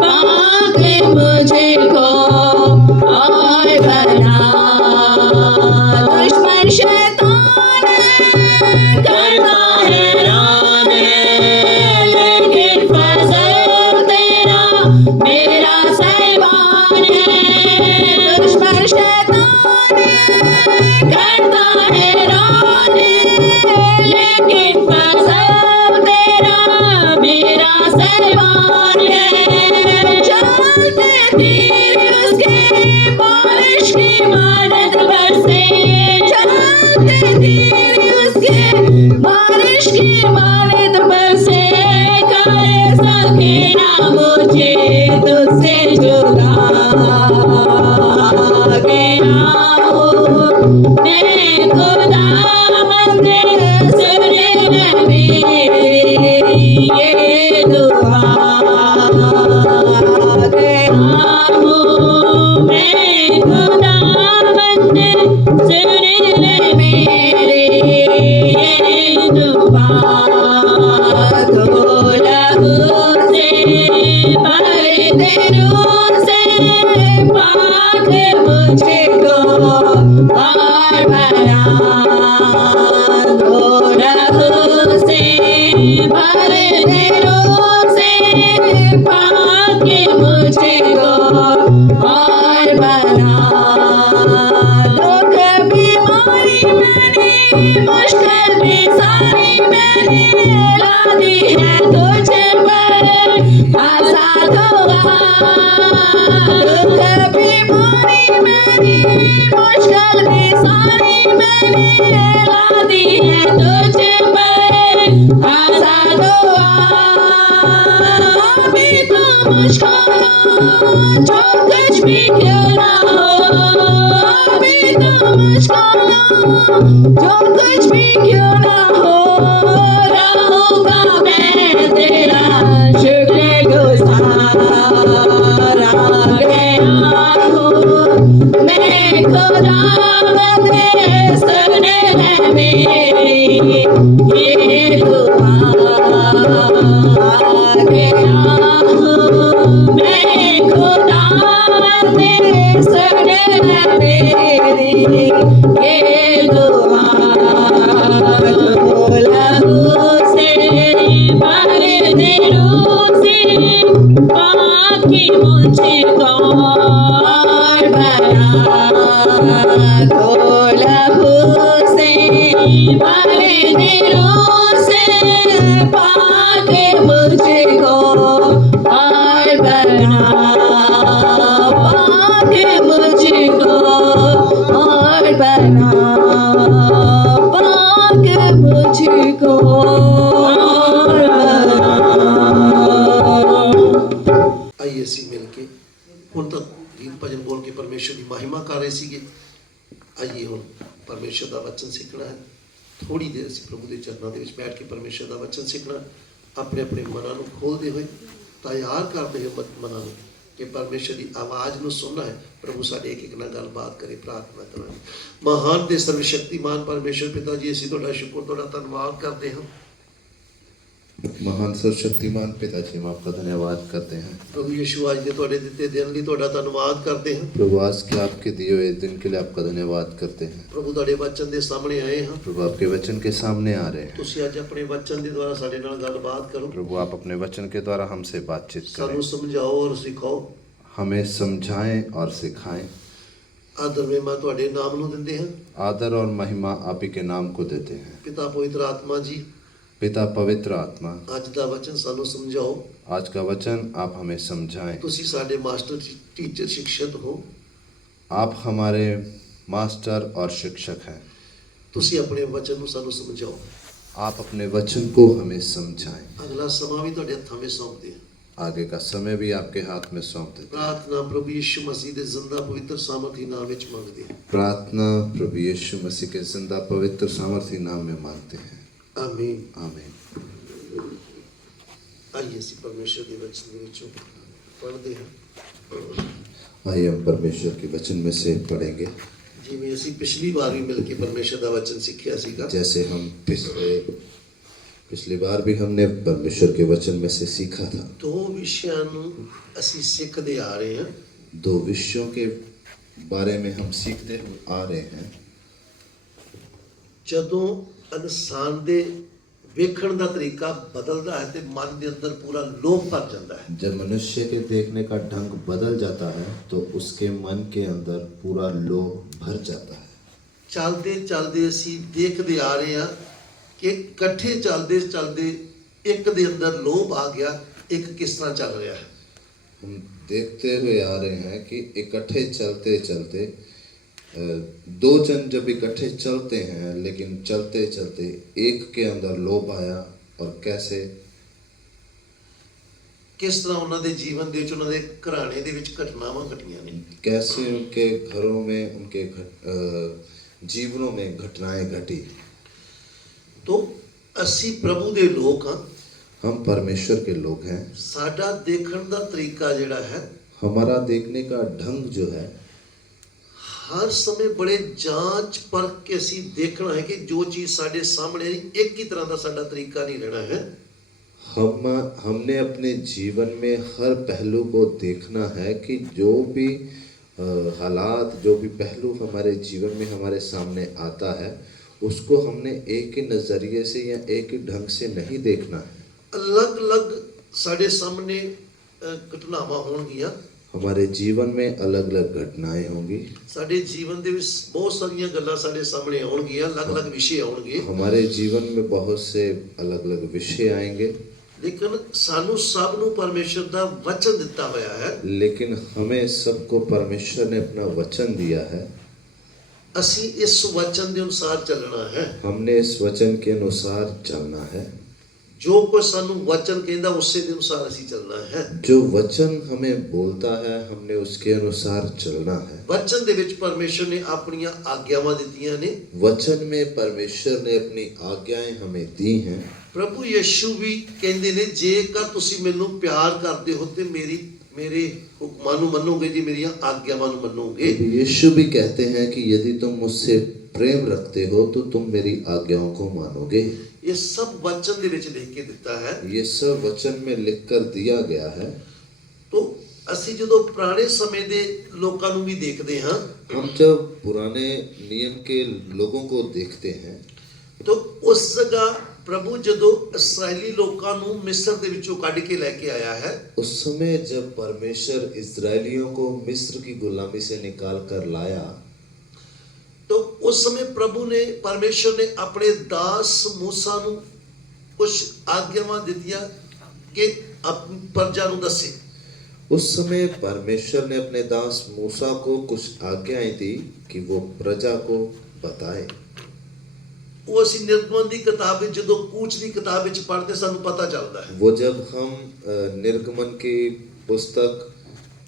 पाक मुझको और बना दुश्मन शैतान करता हैरान है लेकिन फजल तेरा मेरा सहबान है दुश्मन शैतान करता हैरान है लेकिन फजल तेरा मेरा सहबान है चलते तीर उसके बारिश की मदद बरसे चलते तीर उसके बारिश की मदद बरसे कर सके ना मुझे तुझसे जुदा गया हूँ मैं खुदावंद सुन ले मेरी ये दुआ आ गया हूँ मैं खुदावंद सुन ले मेरी ये दुआ दो लहू से भर दे रूह से पाक मुझको और लहू से भर दे रोज़े पाके मुझको और बना दुख बीमारी मैंने मुश्किल भी सारी मैंने ला दी है तुझ पर आज़ाद हुआ दुख बीमारी मैंने मुश्किल भी सारी मैंने ला दी है तुझ पर आज़ाद हुआ अभी तो मुश्किल जो कुछ भी क्यों ना हो अभी तो मुश्किल जो कुछ भी क्यों ना हो रहूँगा मैं तेरा शुक्रगुज़ार आ गया हूँ मैं खुदा बंदे सुन ले मेरी ये दुआ आ गया हूँ मैं खुदा बंदे सुन ले मेरी ये दुआ लहू से भर दे रोज़े पाके मुझको और बना दो लहू से भर दे रोज़े पाके मुझको और बना पाके मुझको और बना पाके मुझको और बना आइए ਅਸੀਂ ਮਿਲ ਕੇ ਹੁਣ ਤੱਕ ਗੀਤ ਭਜਨ ਬੋਲ ਕੇ ਪਰਮੇਸ਼ਰ ਦੀ ਮਹਿਮਾ ਕਰ ਰਹੇ ਸੀਗੇ ਆइए ਹੁਣ ਪਰਮੇਸ਼ਰ ਦਾ ਵਚਨ ਸਿੱਖਣਾ ਹੈ ਥੋੜੀ ਦੇਰ ਅਸੀਂ ਪ੍ਰਭੂ ਦੇ ਚਰਨਾਂ ਦੇ ਵਿੱਚ ਬੈਠ ਕੇ ਪਰਮੇਸ਼ਰ ਦਾ ਵਚਨ ਸਿੱਖਣਾ ਆਪਣੇ ਆਪਣੇ ਮਨਾਂ ਨੂੰ ਖੋਲਦੇ ਹੋਏ ਤਿਆਰ ਕਰਦੇ ਹੋਏ ਮਨਾਂ ਨੂੰ ਕਿ ਪਰਮੇਸ਼ਰ ਦੀ ਆਵਾਜ਼ ਨੂੰ ਸੁਣਨਾ ਹੈ ਪ੍ਰਭੂ ਸਾਡੇ ਇੱਕ ਇੱਕ ਨਾਲ ਗੱਲਬਾਤ ਕਰੇ ਪ੍ਰਾਰਥਨਾ ਕਰਾਂਗੇ ਮਹਾਨ ਤੇ ਸਰਵਸ਼ਕਤੀਮਾਨ ਪਰਮੇਸ਼ਰ ਪਿਤਾ ਜੀ ਅਸੀਂ ਤੁਹਾਡਾ ਸ਼ੁਕਰ ਤੁਹਾਡਾ ਧੰਨਵਾਦ ਕਰਦੇ ਹਾਂ महान सर्वशक्तिमान पिताजी हम आपका धन्यवाद करते हैं प्रभु यीशु आज के ਤੁਹਾਡੇ ਦਿੱਤੇ ਦਿਨ ਲਈ ਤੁਹਾਡਾ ਧੰਨਵਾਦ ਕਰਦੇ ਹਾਂ प्रभु आज के आपके दिए हुए दिन के लिए आपका धन्यवाद करते हैं ਪ੍ਰਭੂ ਤੁਹਾਡੇ ਵਚਨ ਦੇ ਸਾਹਮਣੇ ਆਏ ਹਾਂ प्रभु आपके वचन के सामने आ रहे हैं ਤੁਸੀਂ ਅੱਜ ਆਪਣੇ ਵਚਨ ਦੇ ਦੁਆਰਾ ਸਾਡੇ ਨਾਲ ਗੱਲਬਾਤ ਕਰੋ प्रभु आप अपने वचन के द्वारा हमसे बातचीत करें ਸਾਨੂੰ ਸਮਝਾਓ ਔਰ ਸਿਖਾਓ हमें समझाएं और सिखाएं ਆਦਰ ਮਹਿਮਾ ਤੁਹਾਡੇ ਨਾਮ ਨੂੰ ਦਿੰਦੇ ਹਾਂ आदर और महिमा आप ही के नाम को देते हैं ਪਿਤਾ ਪਵਿੱਤਰ ਆਤਮਾ ਜੀ पिता पवित्र आत्मा ਅੱਜ ਦਾ ਵਚਨ ਸਾਨੂੰ ਸਮਝਾਓ आज का वचन आप हमें समझाएं ਤੁਸੀਂ ਸਾਡੇ ਮਾਸਟਰ ਟੀਚਰ शिक्षक ਹੋ आप हमारे मास्टर और शिक्षक हैं ਤੁਸੀਂ ਆਪਣੇ ਵਚਨ ਨੂੰ ਸਾਨੂੰ ਸਮਝਾਓ आप अपने वचन को हमें समझाएं ਅਗਲਾ ਸਮਾਂ ਵੀ ਤੁਹਾਡੇ ਹੱਥਾਂ ਵਿੱਚ ਸੌਂਪਦੇ ਹਾਂ आगे का समय भी आपके हाथ में सौंप देते हैं ਪ੍ਰਾਰਥਨਾ ਪ੍ਰਭੂ ਯੀਸ਼ੂ ਮਸੀਹ ਦੇ ਜ਼ਿੰਦਾ ਪਵਿੱਤਰ ਸਾਮਰਥੀ ਨਾਮ ਵਿੱਚ ਮੰਗਦੇ ਹਾਂ प्रार्थना प्रभु यीशु मसीह के जिंदा पवित्र सामर्थी नाम में मांगते हैं ਆਮੀਨ आमीन ਆइए ਅਸੀਂ ਪਰਮੇਸ਼ਰ ਦੇ ਵਚਨ ਦੇ ਵਿੱਚੋਂ ਪੜ੍ਹਦੇ ਹਾਂ आइए हम परमेश्वर के वचन में से पढ़ेंगे ਜਿਵੇਂ ਅਸੀਂ ਪਿਛਲੀ ਵਾਰ ਵੀ ਮਿਲ ਕੇ ਪਰਮੇਸ਼ਰ ਦਾ ਵਚਨ ਸਿੱਖਿਆ ਸੀਗਾ जैसे हम पिछली बार भी हमने परमेश्वर के वचन में से सीखा था ਦੋ ਵਿਸ਼ਿਆਂ ਨੂੰ ਅਸੀਂ ਸਿੱਖਦੇ ਆ ਰਹੇ ਹਾਂ दो विषयों के बारे में हम सीखते आ रहे हैं ਜਦੋਂ ਇਨਸਾਨ ਦੇ ਵੇਖਣ ਦਾ ਤਰੀਕਾ ਬਦਲਦਾ ਹੈ ਤੇ ਮਨ ਦੇ ਅੰਦਰ ਪੂਰਾ ਲੋਭ ਭਰ ਜਾਂਦਾ ਹੈ जब मनुष्य के देखने का ढंग बदल जाता है तो उसके मन के अंदर पूरा लोभ भर जाता है ਚੱਲਦੇ ਚੱਲਦੇ ਅਸੀਂ ਦੇਖਦੇ ਆ ਰਹੇ ਹਾਂ ਕਿ ਇਕੱਠੇ ਚੱਲਦੇ ਚੱਲਦੇ ਇੱਕ ਦੇ ਅੰਦਰ ਲੋਭ ਆ ਗਿਆ ਇੱਕ ਕਿਸ ਤਰ੍ਹਾਂ ਚੱਲ ਰਿਹਾ ਹੈ हम देखते हुए आ रहे हैं कि इकट्ठे चलते चलते दो जन जब इकट्ठे चलते हैं लेकिन चलते चलते एक के अंदर लोभ आया और कैसे किस तरह ਉਹਨਾਂ ਦੇ ਜੀਵਨ ਦੇ ਵਿੱਚ ਉਹਨਾਂ ਦੇ ਘਰਾਣੇ ਦੇ ਵਿੱਚ ਘਟਨਾਵਾਂ ਘਟੀਆਂ ਨੇ कैसे उनके घरों में उनके जीवनों में घटनाएं घटी तो ਅਸੀਂ ਪ੍ਰਭੂ ਦੇ ਲੋਕ ਹਾਂ हम परमेश्वर के लोग हैं ਸਾਡਾ ਦੇਖਣ ਦਾ ਤਰੀਕਾ ਜਿਹੜਾ ਹੈ हमारा देखने का ढंग जो है हर समय बड़े जांच परख के ਅਸੀਂ ਦੇਖਣਾ ਹੈ ਕਿ ਜੋ ਚੀਜ਼ ਸਾਡੇ ਸਾਹਮਣੇ ਇੱਕ ਹੀ ਤਰ੍ਹਾਂ ਦਾ ਸਾਡਾ ਤਰੀਕਾ ਨਹੀਂ ਰਹਿਣਾ ਹੈ हमने अपने जीवन में हर पहलू को देखना है कि जो भी हालात जो भी पहलू हमारे जीवन में हमारे सामने आता है उसको हमने एक ही नजरिए से या एक ही ढंग से नहीं देखना है। ਅਲੱਗ-ਅਲੱਗ ਸਾਡੇ ਸਾਹਮਣੇ ਘਟਨਾਵਾਂ ਹੋਣਗੀਆਂ। हमारे जीवन में अलग अलग घटनाएं होंगी। ਸਾਡੇ ਜੀਵਨ ਦੇ ਵਿੱਚ ਬਹੁਤ ਸਾਰੀਆਂ ਗੱਲਾਂ ਸਾਡੇ ਸਾਹਮਣੇ ਆਉਣਗੀਆਂ, ਅਲੱਗ-ਅਲੱਗ ਵਿਸ਼ੇ ਆਉਣਗੇ। हमारे जीवन में बहुत से अलग अलग विषय आएंगे, ਲੇਕਿਨ ਸਾਨੂੰ ਸਭ ਨੂੰ ਪਰਮੇਸ਼ਰ ਦਾ ਵਚਨ ਦਿੱਤਾ ਹੋਇਆ ਹੈ। लेकिन हमें सबको परमेश्वर ने अपना वचन दिया है। ਅਸੀਂ ਇਸ ਵਚਨ ਦੇ ਅਨੁਸਾਰ ਚੱਲਣਾ ਹੈ। हमने इस वचन के अनुसार चलना है। ਜੋ ਕੁਝ ਸਾਨੂੰ ਵਚਨ ਕਹਿੰਦਾ ਉਸੇ ਦੇ ਅਨੁਸਾਰ ਅਸੀਂ ਚੱਲਣਾ ਹੈ। जो वचन हमें बोलता है हमने उसके अनुसार चलना है। ਵਚਨ ਦੇ ਵਿੱਚ ਪਰਮੇਸ਼ਰ ਨੇ ਆਪਣੀਆਂ ਆਗਿਆਵਾਂ ਦਿੱਤੀਆਂ ਨੇ। वचन में परमेश्वर ने अपनी आज्ञाएं हमें दी हैं। ਪ੍ਰਭੂ ਯਿਸੂ ਵੀ ਕਹਿੰਦੇ ਨੇ ਜੇਕਰ ਤੁਸੀਂ ਮੈਨੂੰ ਪਿਆਰ ਕਰਦੇ ਹੋ ਤੇ ਮੇਰੇ ਹੁਕਮਾਂ ਨੂੰ ਮੰਨੋਗੇ, ਜੀ ਮੇਰੀਆਂ ਆਗਿਆਵਾਂ ਨੂੰ ਮੰਨੋਗੇ। यीशु भी कहते हैं कि यदि तुम मुझसे प्रेम रखते हो तो तुम मेरी आज्ञाओं को मानोगे। ਇਹ ਸਭ ਵਚਨ ਦੇ ਵਿੱਚ ਲਿਖ ਕੇ ਦਿੱਤਾ ਹੈ। ये सब वचन में लिखकर दिया गया है। तो ਅਸੀਂ ਜਦੋਂ ਪੁਰਾਣੇ ਸਮੇਂ ਦੇ ਲੋਕਾਂ ਨੂੰ ਵੀ ਦੇਖਦੇ ਹਾਂ, हम जब पुराने नियम के लोगों को देखते हैं तो ਉਸ ਜਗ੍ਹਾ ਪ੍ਰਭੂ ਜਦੋਂ ਇਸਰਾਇਲੀ ਲੋਕਾਂ ਨੂੰ ਮਿਸਰ ਦੇ ਵਿੱਚੋਂ ਕੱਢ ਕੇ ਲੈ ਕੇ ਆਇਆ ਹੈ, उस समय जब परमेश्वर इस्राएलियों को मिस्र की गुलामी से निकाल कर लाया, तो उस समय प्रभु ने परमेश्वर ने अपने दास मूसा ਨੂੰ कुछ आज्ञावां ਦਿੱਤੀਆਂ कि अपनी प्रजा ਨੂੰ ਦੱਸੇ। उस समय परमेश्वर ने अपने दास मूसा को कुछ आज्ञाएं दी कि वो प्रजा को बताए। ਉਹ ਅਸੀਂ ਨਿਰਗਮਨ ਦੀ ਕਿਤਾਬ ਵਿੱਚ ਜਦੋਂ ਕੂਚ ਦੀ ਕਿਤਾਬ ਵਿੱਚ ਪੜ੍ਹਦੇ ਸਾਨੂੰ ਪਤਾ ਚੱਲਦਾ ਹੈ। वो जब हम निर्गमन की पुस्तक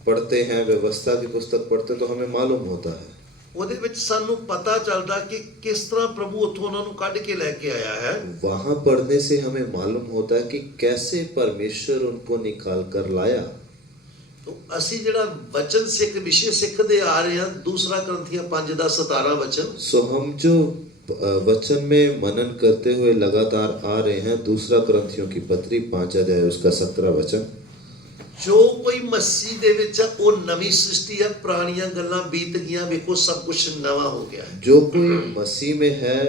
पढ़ते हैं, व्यवस्था की पुस्तक पढ़ते हैं, तो हमें मालूम होता है। ਉਹਦੇ ਵਿੱਚ ਸਾਨੂੰ ਪਤਾ ਚੱਲਦਾ ਕਿ ਕਿਸ ਤਰ੍ਹਾਂ ਪ੍ਰਭੂ ਉੱਥੋਂ ਉਹਨਾਂ ਨੂੰ ਕੱਢ ਕੇ ਲੈ ਕੇ ਆਇਆ ਹੈ। वहां पढ़ने से हमें मालूम होता है कि कैसे परमेश्वर उनको निकाल कर लाया। तो ਅਸੀਂ ਜਿਹੜਾ ਵਚਨ ਸਿੱਖ ਵਿਸ਼ੇ ਸਿੱਖਦੇ ਆ ਰਹੇ ਹਾਂ, दूसरा ग्रंथियां 5:17 वचन। सो हम जो वचन में मनन करते हुए लगातार आ रहे हैं, दूसरा ग्रंथियों की पत्री 5 अध्याय उसका 17 वचन। जो कोई मसीह ਦੇ ਵਿੱਚ ਉਹ ਨਵੀਂ ਸ੍ਰਿਸ਼ਟੀ ਹੈ, ਪੁਰਾਣੀਆਂ ਗੱਲਾਂ ਬੀਤ ਗਈਆਂ, ਵੇਖੋ ਸਭ ਕੁਝ ਨਵਾਂ ਹੋ ਗਿਆ ਹੈ। जो कोई मसीह में है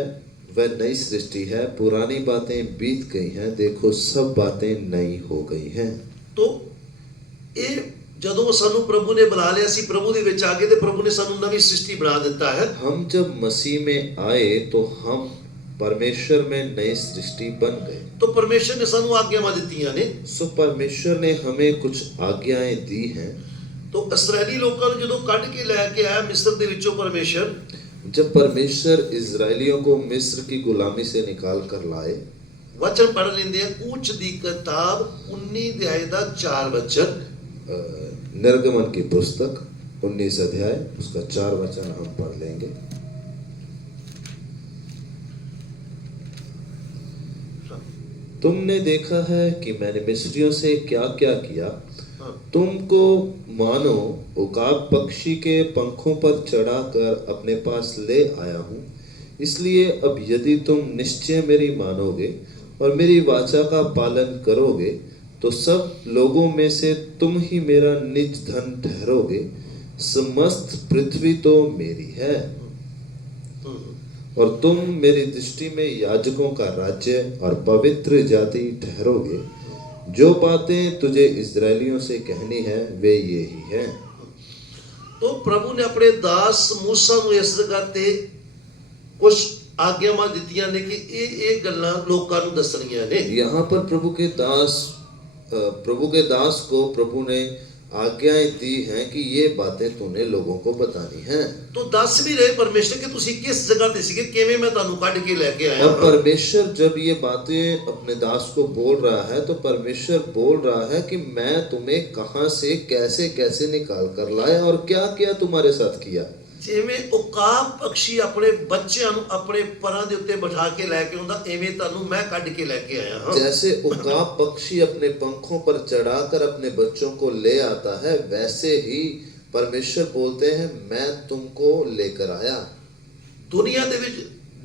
वह नई सृष्टि है, पुरानी बातें बीत गई हैं, देखो सब बातें नई हो गई हैं। तो ਇਹ ਜਦੋਂ ਸਾਨੂੰ ਪ੍ਰਭੂ ਨੇ ਬੁਲਾ ਲਿਆ, ਅਸੀਂ ਪ੍ਰਭੂ ਦੇ ਵਿੱਚ ਆ ਗਏ ਤੇ ਪ੍ਰਭੂ ਨੇ ਸਾਨੂੰ ਨਵੀਂ ਸ੍ਰਿਸ਼ਟੀ ਬਣਾ ਦਿੱਤਾ ਹੈ। हम जब मसीह में आए तो हम परमेश्वर में नई सृष्टि बन गए। तो परमेश्वर ने ਸਾਨੂੰ ਆਗਿਆਵਾਂ ਦਿੱਤੀਆਂ ਨੇ। सो परमेश्वर ने हमें कुछ आज्ञाएं दी हैं। तो ਇਸਰਾਇਲੀ ਲੋਕਾਂ ਨੂੰ ਜਦੋਂ ਕੱਢ ਕੇ ਲੈ ਕੇ ਆਇਆ ਮਿਸਰ ਦੇ ਵਿੱਚੋਂ परमेश्वर, जब परमेश्वर इजरायलियों को मिस्र की गुलामी से निकाल कर लाए, वचन पढ़ लेंदे हैं। कूच दी किताब 19 अध्याय ਦਾ 4 वचन। निर्गमन की पुस्तक 19 अध्याय उसका 4 वचन हम पढ़ लेंगे। तुमने देखा है कि मैंने मिस्रियों से क्या क्या किया, तुमको मानो उकाब पक्षी के पंखों पर चढ़ाकर अपने पास ले आया हूँ। इसलिए अब यदि तुम निश्चय मेरी मानोगे और मेरी वाचा का पालन करोगे तो सब लोगों में से तुम ही मेरा निज धन ठहरोगे। समस्त पृथ्वी तो मेरी है और तुम मेरी दृष्टि में याजकों का राज्य और पवित्र जाति ठहरोगे। जो बातें तुझे इजरायलियों से कहनी है वे ये ही हैं। तो प्रभु ने अपने दास मूसा ਨੂੰ ਇਸ ਜਗ੍ਹਾ ਤੇ ਕੁਝ ਆਗਿਆਵਾਂ ਦਿੱਤੀਆਂ ਨੇ ਕਿ ਇਹ ਗੱਲਾਂ ਲੋਕਾਂ ਨੂੰ ਦੱਸਣੀਆਂ ਨੇ। यहाँ पर प्रभु के दास को प्रभु ने आज्ञाएं दी हैं कि ये बातें तूने लोगों को बतानी हैं। तो दस भी रहे परमेश्वर कि तुसी किस जगह ते सीगे, केवे मैं तानु काट के लेके आया। और परमेश्वर जब ये बातें अपने दास को बोल रहा है तो परमेश्वर बोल रहा है कि मैं तुम्हें कहां से कैसे कैसे निकाल कर लाया और क्या क्या तुम्हारे साथ किया। ਜਿਵੇਂ ਉਕਾਬ ਪਕਸ਼ੀ ਆਪਣੇ ਬੱਚਿਆਂ ਨੂੰ ਆਪਣੇ ਪਰਾਂ ਦੇ ਉੱਤੇ ਬਿਠਾ ਕੇ ਲੈ ਕੇ ਆਉਂਦਾ, ਐਵੇਂ ਤੁਹਾਨੂੰ ਮੈਂ ਕੱਢ ਕੇ ਲੈ ਕੇ ਆਇਆ ਹਾਂ। जैसे उकाब पक्षी अपने पंखों पर चढ़ाकर अपने बच्चों को ले आता है, वैसे ही परमेश्वर बोलते हैं मैं तुमको लेकर आया। ਦੁਨੀਆ ਦੇ ਵਿੱਚ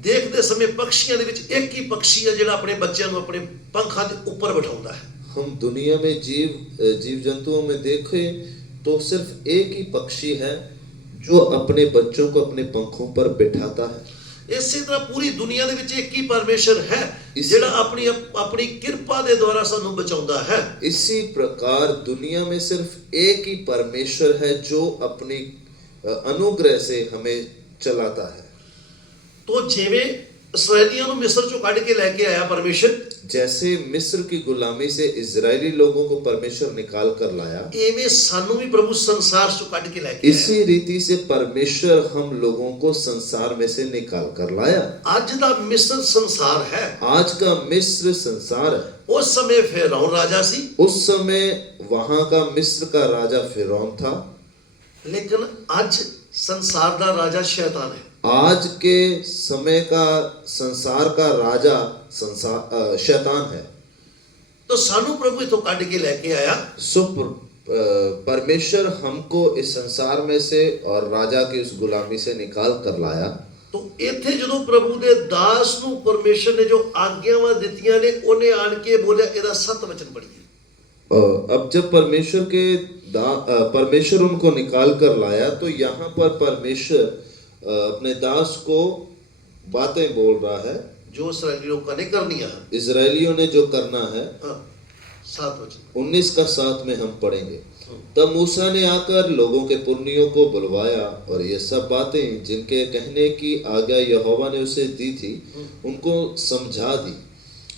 ਦੇਖਦੇ ਸਮੇਂ ਪਕਸ਼ੀਆਂ ਦੇ ਵਿੱਚ ਇੱਕ ਹੀ ਪਕਸ਼ੀ ਹੈ ਜਿਹੜਾ ਆਪਣੇ ਬੱਚਿਆਂ ਨੂੰ ਆਪਣੇ ਪੰਖਾਂ ਦੇ ਉੱਪਰ ਬਿਠਾਉਂਦਾ ਹੈ। हम दुनिया में जीव जंतुओं में देखें तो सिर्फ एक ही पक्षी है जो अपने बच्चों को अपने पंखों पर बिठाता है। ਇਸੇ ਤਰ੍ਹਾਂ ਪੂਰੀ ਦੁਨੀਆ ਦੇ ਵਿੱਚ ਇੱਕ ਹੀ ਪਰਮੇਸ਼ਰ ਹੈ ਇਸ- ਜਿਹੜਾ ਆਪਣੀ ਆਪਣੀ ਕਿਰਪਾ ਦੇ ਦੁਆਰਾ ਸਾਨੂੰ ਬਚਾਉਂਦਾ ਹੈ। इसी प्रकार दुनिया में सिर्फ एक ही परमेश्वर है जो अपनी अनुग्रह से हमें चलाता है। ਤੋ ਜਿਵੇਂ ਇਸਰਾਇਲੀਆਂ ਨੂੰ ਮਿਸਰ ਚੋਂ ਕੱਢ ਕੇ ਲੈ ਕੇ ਆਇਆ ਪਰਮੇਸ਼ਰ, जैसे मिस्र की गुलामी से इजरायली लोगों को परमेश्वर निकाल कर लाया, ਐਵੇਂ ਸਾਨੂੰ ਵੀ ਪ੍ਰਭु ਸੰਸਾਰ ਚੋਂ ਕੱਢ ਕੇ ਲੈ ਕੇ ਆਇਆ। इसी रीति से परमेश्वर हम लोगों को संसार में से निकाल कर लाया। ਅੱਜ ਦਾ ਮਿਸਰ ਸੰਸਾਰ ਹੈ। आज का मिस्र संसार है। ਉਸ ਸਮੇਂ ਫਿਰੌਨ ਰਾਜਾ ਸੀ, उस समय वहां का मिस्र का राजा फिरौन था, ਲੇਕਿन ਅੱਜ ਸੰਸਾਰ ਦਾ ਰਾਜਾ ਸ਼ੈਤਾਨ ਹੈ। आज के समय का संसार का राजा शैतान है। तो सानू प्रभु इथों ਕੱਢ ਕੇ ਲੈ ਕੇ ਆਇਆ। सो परमेश्वर हमको इस संसार में से और राजा की उस गुलामी से निकाल कर लाया। तो ਇੱਥੇ ਜਦੋਂ ਪ੍ਰਭੂ ਦੇ ਦਾਸ ਨੂੰ ਪਰਮੇਸ਼ਰ ਨੇ ਜੋ ਆਗਿਆਵਾਂ ਦਿੱਤੀਆਂ ਨੇ, ਉਹਨੇ ਆਣ ਕੇ ਬੋਲਿਆ, ਇਹਦਾ 7 ਵਚਨ ਪੜ੍ਹੀਏ। अब जब परमेश्वर उनको निकाल कर लाया, तो यहाँ पर परमेश्वर अपने दास को बातें बोल रहा है, जो इस्राएली लोगों ने करनियां हैं। इजरायलियों ने जो करना है। हाँ, 7 वचन 19 का 7 में हम पढ़ेंगे। तब मूसा ने आकर लोगों के पुरनियों को बुलवाया और ये सब बातें जिनके कहने की आज्ञा यहोवा ने उसे दी थी उनको समझा दी।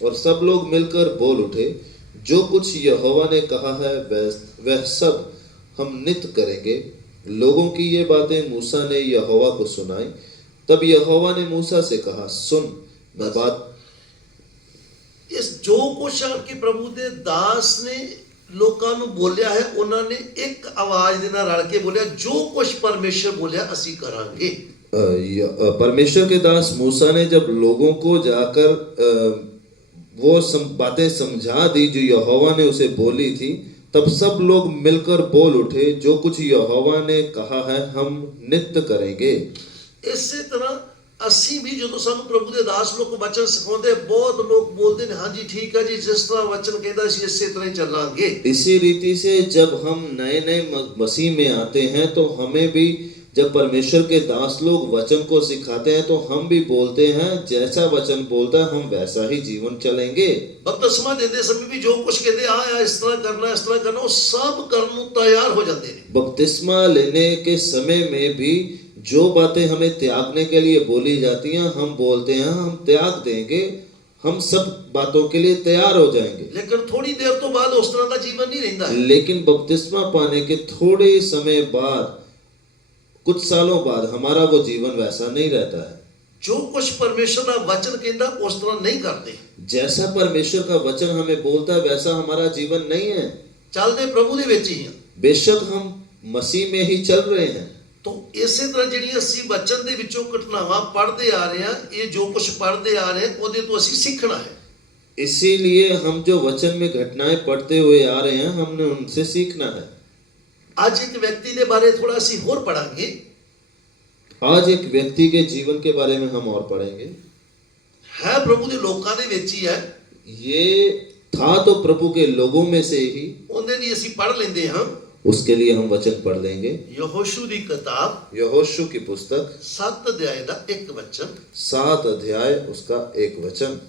और सब लोग मिलकर बोल उठे, जो कुछ यहोवा ने कहा है वह सब हम नित्य करेंगे। लोगों की ये बातें मूसा ने यहोवा को सुनाई। तब यहोवा ने मूसा से कहा, सुन, मैं बात इस जो कुछ आपके प्रभु दे दास ने लोकां ਨੂੰ ਬੋਲਿਆ ਹੈ, ਉਹਨਾਂ ਨੇ ਇੱਕ ਆਵਾਜ਼ ਦੇ ਨਾਲ ਰਲ ਕੇ ਬੋਲਿਆ, ਜੋ ਕੁਝ ਪਰਮੇਸ਼ਰ ਬੋਲਿਆ ਅਸੀਂ ਕਰਾਂਗੇ। परमेश्वर के दास मूसा ने जब लोगों को जाकर वो बातें समझा दी जो यहोवा ने उसे बोली थी, तब सब लोग मिलकर बोल उठे, जो कुछ यहोवा ने कहा है हम नित्य करेंगे। ਇਸੇ ਤਰ੍ਹਾਂ ਅਸੀਂ ਵੀ ਜਦੋਂ ਸਾਨੂੰ ਪ੍ਰਭੂ ਦੇ ਦਾਸ ਲੋਕ ਵਚਨ ਸਿਖਾਉਂਦੇ, ਬਹੁਤ ਲੋਕ ਬੋਲਦੇ ਨੇ, ਹਾਂਜੀ ਠੀਕ ਹੈ ਜੀ, ਜਿਸ ਤਰ੍ਹਾਂ ਵਚਨ ਕਹਿੰਦਾ ਅਸੀਂ ਇਸੇ ਤਰ੍ਹਾਂ ਹੀ ਚੱਲਾਂਗੇ। इसी रीति से जब हम नए नए मसीह में आते हैं, तो हमें भी जब परमेश्वर के दास लोग वचन को सिखाते हैं, तो हम भी बोलते हैं जैसा वचन बोलता है हम वैसा ही जीवन चलेंगे। ਬਪਤਿਸਮਾ ਦਿੰਦੇ ਸਮੇਂ ਵੀ ਜੋ ਕੁਝ ਕਹਿੰਦੇ ਆ ਇਸ ਤਰ੍ਹਾਂ ਕਰਨਾ, ਉਹ ਸਭ ਕਰਨ ਨੂੰ ਤਿਆਰ ਹੋ ਜਾਂਦੇ ਨੇ। बपतिस्मा लेने के समय में भी जो बातें हमें त्यागने के लिए बोली जाती हैं, हम बोलते हैं हम त्याग देंगे, हम सब बातों के लिए तैयार हो जाएंगे। लेकिन थोड़ी देर तो बाद उस तरह का जीवन नहीं रहता है। लेकिन बपतिस्मा पाने के थोड़े समय बाद, कुछ सालों बाद हमारा वो जीवन वैसा नहीं रहता है। जो कुछ परमेश्वर का वचन कहता उस तरह नहीं करते। जैसा परमेश्वर का वचन हमें बोलता है वैसा हमारा जीवन नहीं है। चलते प्रभु दे विच ही हैं। बेशक हम मसीह में ही चल रहे हैं। तो इसे तरह जिहड़ियां ਅਸੀਂ वचन ਦੇ ਵਿੱਚੋਂ ਘਟਨਾਵਾਂ पढ़ते आ रहे हैं, ये जो कुछ पढ़ते आ रहे हैं ਉਹਦੇ ਤੋਂ ਅਸੀਂ सीखना है। इसीलिए हम जो वचन में घटनाएं पढ़ते हुए आ रहे हैं, हमने उनसे सीखना है। आज एक व्यक्ति के बारे थोड़ा ਅਸੀਂ ਹੋਰ पढ़ांगे। आज एक व्यक्ति के जीवन के बारे में हम और पढ़ेंगे। है प्रभु ਦੇ ਲੋਕਾਂ ਦੇ ਵਿੱਚ ਹੀ है। ये था तो प्रभु के लोगों में से ही। ਉਹਦੇ ਲਈ ਅਸੀਂ पढ़ ਲੈਂਦੇ ਹਾਂ। उसके लिए हम वचन पढ़ लेंगे। यहोशू की किताब, यहोशू की पुस्तक 7 अध्याय का 1 वचन। 7 अध्याय उसका 1 वचन।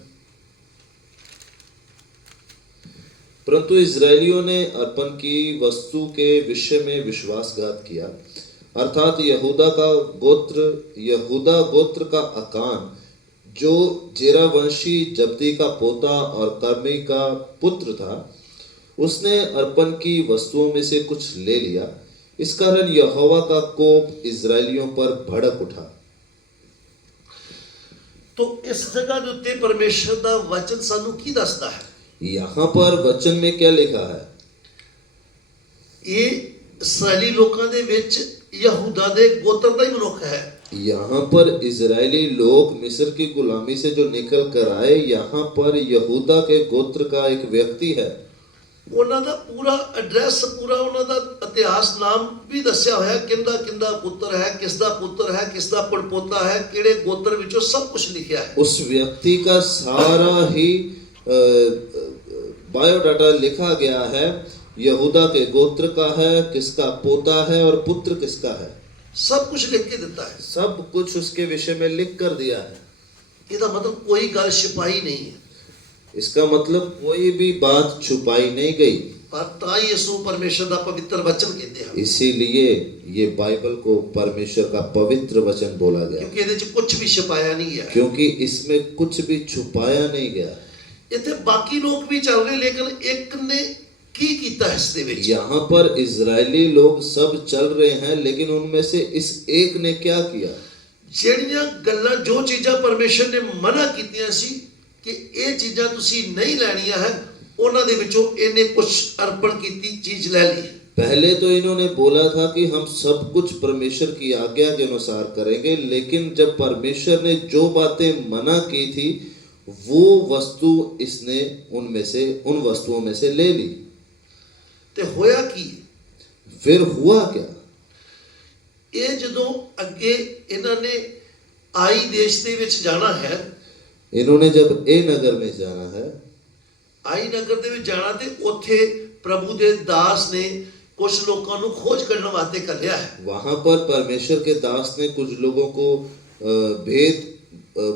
परंतु इजरायलियों ने अर्पण की वस्तु के विषय में विश्वासघात किया, अर्थात यहूदा गोत्र का अकान, जो जेरा वंशी जब्दी का पोता और कर्मी का पुत्र था, उसने अर्पण की वस्तुओं में से कुछ ले लिया। इस कारण यहोवा का कोप इजरायलियों पर भड़क उठा। तो इस जगह के उत्ते परमेश्वर का वचन सानू की दसदा है? यहाँ पर वचन में क्या लिखा है? ये इस्राएली लोगों दे विच यहूदा दे गोत्र दा ही मनुख है। यहाँ पर इजरायली लोग मिस्र की गुलामी से जो निकल कर आए, यहाँ पर यहूदा के गोत्र का एक व्यक्ति है। ਉਹਨਾਂ ਦਾ ਪੂਰਾ ਐਡਰੈਸ, ਪੂਰਾ ਉਹਨਾਂ ਦਾ ਇਤਿਹਾਸ, ਨਾਮ ਵੀ ਦੱਸਿਆ ਹੋਇਆ, ਕਿੰਦਾ ਕਿੰਦਾ ਪੁੱਤਰ ਹੈ, ਕਿਸ ਦਾ ਪੁੱਤਰ ਹੈ, ਕਿਸ ਦਾ ਪੜਪੋਤਾ ਹੈ, ਕਿਹੜੇ ਗੋत्र ਵਿੱਚੋਂ सब कुछ लिखा है। उस व्यक्ति का सारा ही बायोडाटा लिखा गया है। यहूदा के गोत्र का है, किसका पोता है और पुत्र किसका है। सब कुछ लिख के दिता है। सब कुछ उसके विषय में लिख कर दिया है। ਇਹਦਾ ਮਤਲਬ कोई गल छिपाई नहीं है। इसका मतलब कोई भी बात छुपाई नहीं गई। पर ताई इसको परमेश्वर का पवित्र वचन कहते हैं, इसीलिए ये बाइबल को परमेश्वर का पवित्र वचन बोला गया, क्योंकि ਇਹਦੇ ਚ कुछ भी छिपाया नहीं है। क्योंकि इसमें कुछ भी छुपाया नहीं गया। ਇੱਥੇ बाकी लोग भी चल रहे, लेकिन एक ने की कीता है ਇਸ ਦੇ ਵਿੱਚ। यहाँ पर इजरायली लोग सब चल रहे हैं, लेकिन उनमें से इस एक ने क्या किया? ਜਿਹੜੀਆਂ ਗੱਲਾਂ ਜੋ ਚੀਜ਼ਾਂ ਪਰਮੇਸ਼ਰ ਨੇ ਮਨਾ ਕੀਤੀਆਂ ਸੀ ਕਿ ਇਹ ਚੀਜ਼ਾਂ ਤੁਸੀਂ ਨਹੀਂ ਲੈਣੀਆਂ ਹੈ, ਉਹਨਾਂ ਦੇ ਵਿੱਚੋਂ ਇਹਨੇ ਕੁਝ ਅਰਪਣ ਕੀਤੀ ਚੀਜ਼ ਲੈ ਲਈ। पहले तो इन्होंने बोला था कि हम सब कुछ परमेश्वर की आज्ञा के अनुसार करेंगे, लेकिन जब परमेश्वर ने जो बातें मना की थी वो वस्तु इसने उन वस्तुओं में से ले ली। ਤੇ ਹੋਇਆ ਕੀ? फिर हुआ क्या? ਇਹ ਜਦੋਂ ਅੱਗੇ ਇਹਨਾਂ ਨੇ ਆਈ ਦੇਸ਼ ਦੇ ਵਿੱਚ ਜਾਣਾ ਹੈ, इन्होंने जब ए नगर में जाना है, ਆਈ ਨਗਰ ਦੇ ਵਿੱਚ ਜਾਣਾ ਤੇ ਉੱਥੇ ਪ੍ਰਭੂ ਦੇ ਦਾਸ ਨੇ ਕੁਝ ਲੋਕਾਂ ਨੂੰ ਖੋਜ ਕਰਨ ਵਾਸਤੇ ਘੱਲਿਆ ਹੈ। वहां पर परमेश्वर के दास ने कुछ लोगों को भेद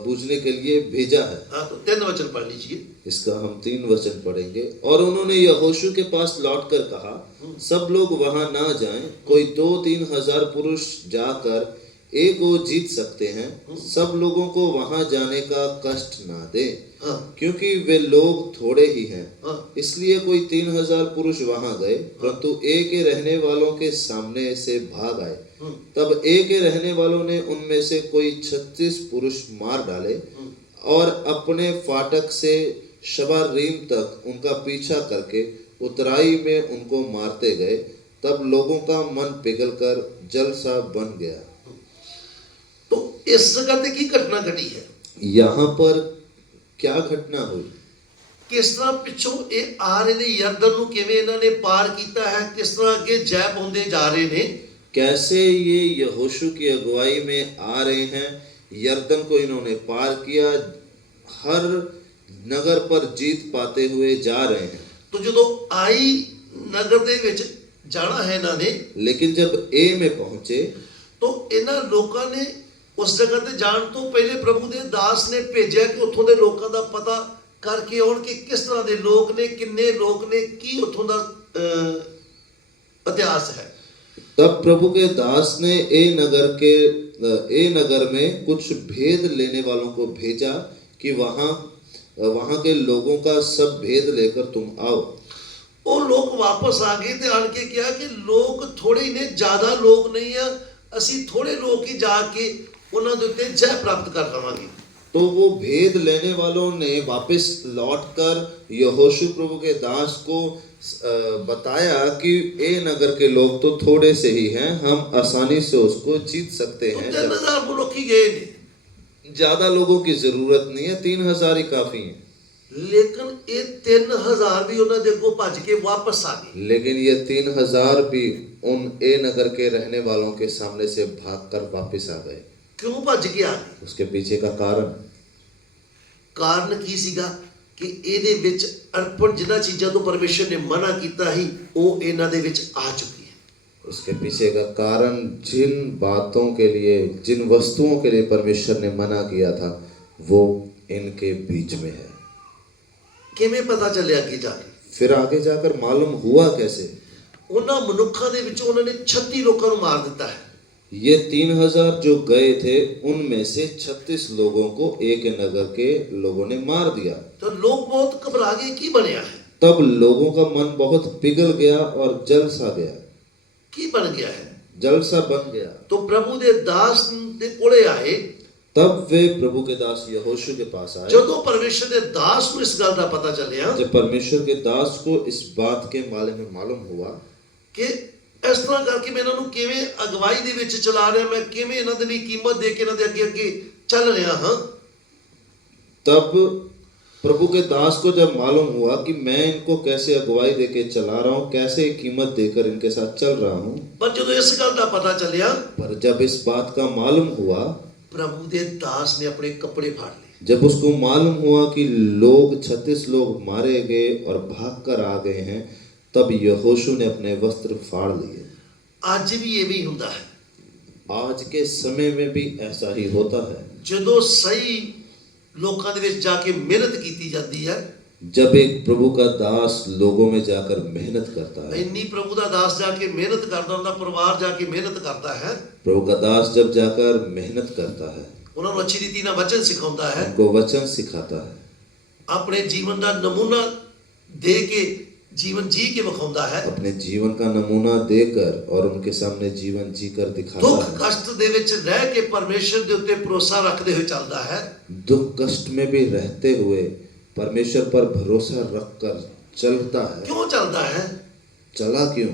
बूझने के लिए भेजा है। हाँ, तो 3 वचन पढ़ लीजिए। इसका हम 3 वचन पढ़ेंगे। और उन्होंने यहोशू के पास लौटकर कहा, सब लोग वहां ना जाएं, कोई 2-3 हजार पुरुष जाकर एक को जीत सकते हैं, सब लोगों को वहां जाने का कष्ट ना दे, हाँ, क्योंकि वे लोग थोड़े ही हैं। हाँ, इसलिए कोई 3000 पुरुष वहां गए, परंतु ए के रहने वालों के सामने से भाग आए। तब ए के रहने वालों ने उनमें से कोई 36 पुरुष मार डाले और अपने फाटक से शबारीम तक उनका पीछा करके उतराई में उनको मारते गए। तब लोगों का मन पिघलकर जल सा बन गया। तो इस जगह पे की घटना घटी है? यहाँ पर क्या घटना हुई? किस तरह पिछों ये आ रहे ने, यरदन ਨੂੰ ਕਿਵੇਂ ਇਹਨਾਂ ਨੇ ਪਾਰ ਕੀਤਾ ਹੈ, ਕਿਸ ਤਰ੍ਹਾਂ ਅੱਗੇ ਜੈ ਪਾਉਂਦੇ ਜਾ ਰਹੇ ਨੇ। कैसे ये यहोशू की अगुवाई में आ रहे हैं, यरदन को इन्होंने पार किया, हर नगर पर जीत पाते हुए जा रहे हैं। तो ਜਦੋਂ ਆਈ ਨਗਰ ਦੇ ਵਿੱਚ ਜਾਣਾ ਹੈ ਇਹਨਾਂ ਨੇ, लेकिन जब ए में पहुंचे तो ਇਹਨਾਂ ਲੋਕਾਂ ਨੇ ਉਸ ਜਗ੍ਹਾ ਤੇ ਜਾਣ ਤੋਂ ਪਹਿਲੇ ਪ੍ਰਭੂ ਦੇ ਦਾਸ ਨੇ ਭੇਜਿਆ ਕਿ ਉੱਥੋਂ ਦੇ ਲੋਕਾਂ ਦਾ ਪਤਾ ਕਰਕੇ ਆਉਣ ਕਿ ਕਿਸ ਤਰ੍ਹਾਂ ਦੇ ਲੋਕ ਨੇ, ਕਿੰਨੇ ਲੋਕ ਨੇ, ਕੀ ਉੱਥੋਂ ਦਾ ਇਤਿਹਾਸ ਹੈ। तब प्रभु के दास ने ए नगर में कुछ भेद लेने वालों को भेजा कि वहां के लोगों का सब भेद लेकर तुम आओ। ਉਹ ਲੋਕ ਵਾਪਸ ਆ ਗਏ ਤੇ ਆਣ ਕੇ ਕਿਹਾ ਕਿ ਲੋਕ ਥੋੜੇ ਹੀ ਨੇ, ਜ਼ਿਆਦਾ ਲੋਕ ਨਹੀਂ ਆ, ਅਸੀਂ ਥੋੜੇ ਲੋਕ ਹੀ ਜਾ ਕੇ ਉਹਨਾਂ ਦੇ ਉੱਤੇ ਜੈ ਪ੍ਰਾਪਤ ਕਰ ਲਵਾਂਗੇ। तो वो भेद लेने वालों ने वापस लौटकर यहोशू प्रभु के दास को बताया कि ए नगर के लोग तो थोड़े से ही हैं, हम आसानी से उसको जीत सकते हैं। 3000 लोग ही गए ने, ज्यादा लोगों की जरूरत नहीं है, 3000 ही काफी है। लेकिन ये 3000 भी उन्होंने देखो भज के वापस आ गए। लेकिन ये 3000 भी उन ए नगर के रहने वालों के सामने से भागकर वापस आ गए। क्यों भज के आ गए? उसके पीछे का ਕਾਰਨ ਕੀ ਸੀਗਾ ਕਿ ਇਹਦੇ ਵਿੱਚ ਅਰਪਣ ਜਿਨ੍ਹਾਂ ਚੀਜ਼ਾਂ ਤੋਂ ਪਰਮੇਸ਼ਰ ਨੇ ਮਨਾ ਕੀਤਾ ਸੀ ਉਹ ਇਹਨਾਂ ਦੇ ਵਿੱਚ ਆ ਚੁੱਕੀ ਹੈ। उसके पीछे का कारण, जिन बातों के लिए, जिन वस्तुओं के लिए परमेश्वर ने मना किया था वो इनके बीच में है। ਕਿਵੇਂ ਪਤਾ ਚੱਲਿਆ ਅੱਗੇ ਜਾ ਕੇ? फिर आगे जाकर मालूम हुआ कैसे? ਉਹਨਾਂ ਮਨੁੱਖਾਂ ਦੇ ਵਿੱਚੋਂ ਉਹਨਾਂ ਨੇ 36 ਲੋਕਾਂ ਨੂੰ ਮਾਰ ਦਿੱਤਾ ਹੈ। ये 3000 जो गए थे उनमें से 36 लोगों को एक नगर के लोगों ने मार दिया। तो लोग बहुत घबरा गए, की बनया है? तब लोगों का मन बहुत पिघल गया और जल सा गया। की बन गया है? जल सा बन गया। तो प्रभु दे दास दे कोले आए। तब वे प्रभु के दास यहोशू के पास आए। ਜਦੋਂ ਪਰਮੇਸ਼ਰ ਦੇ ਦਾਸ ਨੂੰ ਇਸ ਗੱਲ ਦਾ ਪਤਾ ਚੱਲਿਆ, जब परमेश्वर के दास को इस बात के बारे में मालूम हुआ ਕਿ ਇਸ ਤਰ੍ਹਾਂ ਕਰਕੇ ਮੈਂ ਇਹਨਾਂ ਨੂੰ ਕਿਵੇਂ ਅਗਵਾਈ ਦੇ ਵਿੱਚ ਚਲਾ ਰਿਹਾ, ਮੈਂ ਕਿਵੇਂ ਇਹਨਾਂ ਦੇ ਲਈ ਕੀਮਤ ਦੇ ਕੇ ਇਹਨਾਂ ਦੇ ਅੱਗੇ ਅੱਗੇ ਚੱਲ ਰਿਹਾ ਹਾਂ। तब प्रभु के दास को जब मालूम हुआ कि मैं इनको कैसे अगुवाई देके चला रहा हूँ, कैसे कीमत देकर इनके साथ चल रहा हूँ। पर ਜਦੋਂ ਇਸ ਗੱਲ ਦਾ ਪਤਾ ਚੱਲਿਆ, पर जब इस बात का मालूम हुआ, प्रभु दे दास ने अपने कपड़े फाड़ लिए। जब उसको मालूम हुआ कि लोग 36 लोग मारे गए और भागकर आ गए हैं, तब यहोशू ने अपने वस्त्र फाड़ लिए। आज भी ये भी ਹੁੰਦਾ है। आज के समय में भी ऐसा ही होता है। ਜਦੋਂ ਸਹੀ ਲੋਕਾਂ ਦੇ ਵਿੱਚ ਜਾ ਕੇ ਮਿਹਨਤ ਕੀਤੀ ਜਾਂਦੀ ਹੈ, जब एक प्रभु का दास लोगों में जाकर मेहनत करता है, ਇੰਨੀ ਪ੍ਰਭੂ ਦਾ ਦਾਸ ਜਾ ਕੇ ਮਿਹਨਤ ਕਰਦਾ, ਉਹਦਾ ਪਰਿਵਾਰ ਜਾ ਕੇ ਮਿਹਨਤ ਕਰਦਾ ਹੈ, प्रभु का दास जब जाकर मेहनत करता है, ਉਹਨਾਂ ਨੂੰ ਅੱਛੀ ਰੀਤੀ ਨਾਲ ਵਚਨ ਸਿਖਾਉਂਦਾ ਹੈ, उनको वचन सिखाता है, ਆਪਣੇ ਜੀਵਨ ਦਾ ਨਮੂਨਾ ਦੇ ਕੇ ਜੀਵਨ ਜੀ ਕੇ ਵਿਖਾਉਂਦਾ ਹੈ, अपने जीवन का नमूना देकर और उनके सामने जीवन जीकर दिखाता ਦੁੱਖ है, ਕਸ਼ਟ ਦੇ ਵਿੱਚ ਰਹਿ ਕੇ ਪਰਮੇਸ਼ਰ ਦੇ ਉੱਤੇ ਭਰੋਸਾ ਰੱਖਦੇ ਹੋਏ ਚੱਲਦਾ ਹੈ। दुख कष्ट में भी रहते हुए परमेश्वर पर भरोसा रखकर चलता है। ਕਿਉਂ ਚੱਲਦਾ ਹੈ? चला क्यों?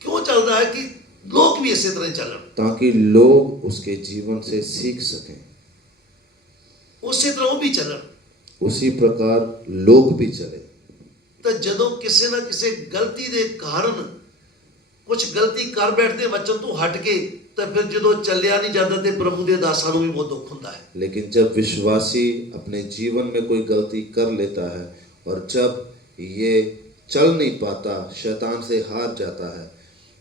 ਕਿਉਂ ਚੱਲਦਾ ਹੈ ਕਿ ਲੋਕ ਵੀ ਇਸੇ ਤਰ੍ਹਾਂ ਹੀ ਚੱਲਣ, ताकि लोग उसके जीवन से सीख सकें, ਉਸੇ ਤਰ੍ਹਾਂ ਉਹ ਵੀ ਚੱਲਣ। उसी प्रकार लोग भी चले। ਤਾਂ ਜਦੋਂ ਕਿਸੇ ਨਾ ਕਿਸੇ ਗਲਤੀ ਦੇ ਕਾਰਨ ਕੁਝ ਗਲਤੀ ਕਰ ਬੈਠਦੇ ਵਚਨ ਤੋਂ ਹਟ ਕੇ, ਤਾਂ ਫਿਰ ਜਦੋਂ ਚੱਲਿਆ ਨਹੀਂ ਜਾਂਦਾ ਤੇ ਪ੍ਰਭੂ ਦੇ ਦਾਸਾਂ ਨੂੰ ਵੀ ਬਹੁਤ ਦੁੱਖ ਹੁੰਦਾ ਹੈ। लेकिन जब विश्वासी अपने जीवन में कोई गलती कर लेता है और जब ये चल नहीं पाता, शैतान से हार जाता है,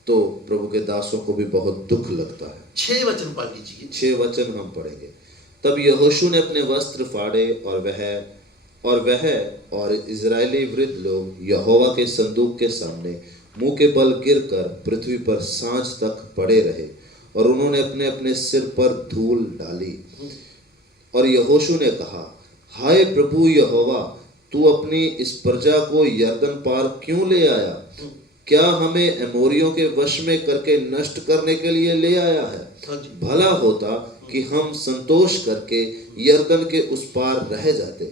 तो प्रभु के दासों को भी बहुत दुख लगता है। 6 वचन पढ़ लीजिए। 6 वचन हम पढ़ेंगे। तब यहोशू ने अपने वस्त्र फाड़े और वह और इजरायली वृद्ध लोग यहोवा के संदूक के सामने मुंह के बल गिरकर पृथ्वी पर सांझ तक पड़े रहे और उन्होंने अपने अपने सिर पर धूल डाली। और यहोशू ने कहा, हाय प्रभु यहोवा, तू अपनी इस प्रजा को यरदन पार क्यों ले आया? क्या हमें एमोरियों के वश में करके नष्ट करने के लिए ले आया है? हाँ जी। भला होता कि हम संतोष करके यरदन के उस पार रह जाते।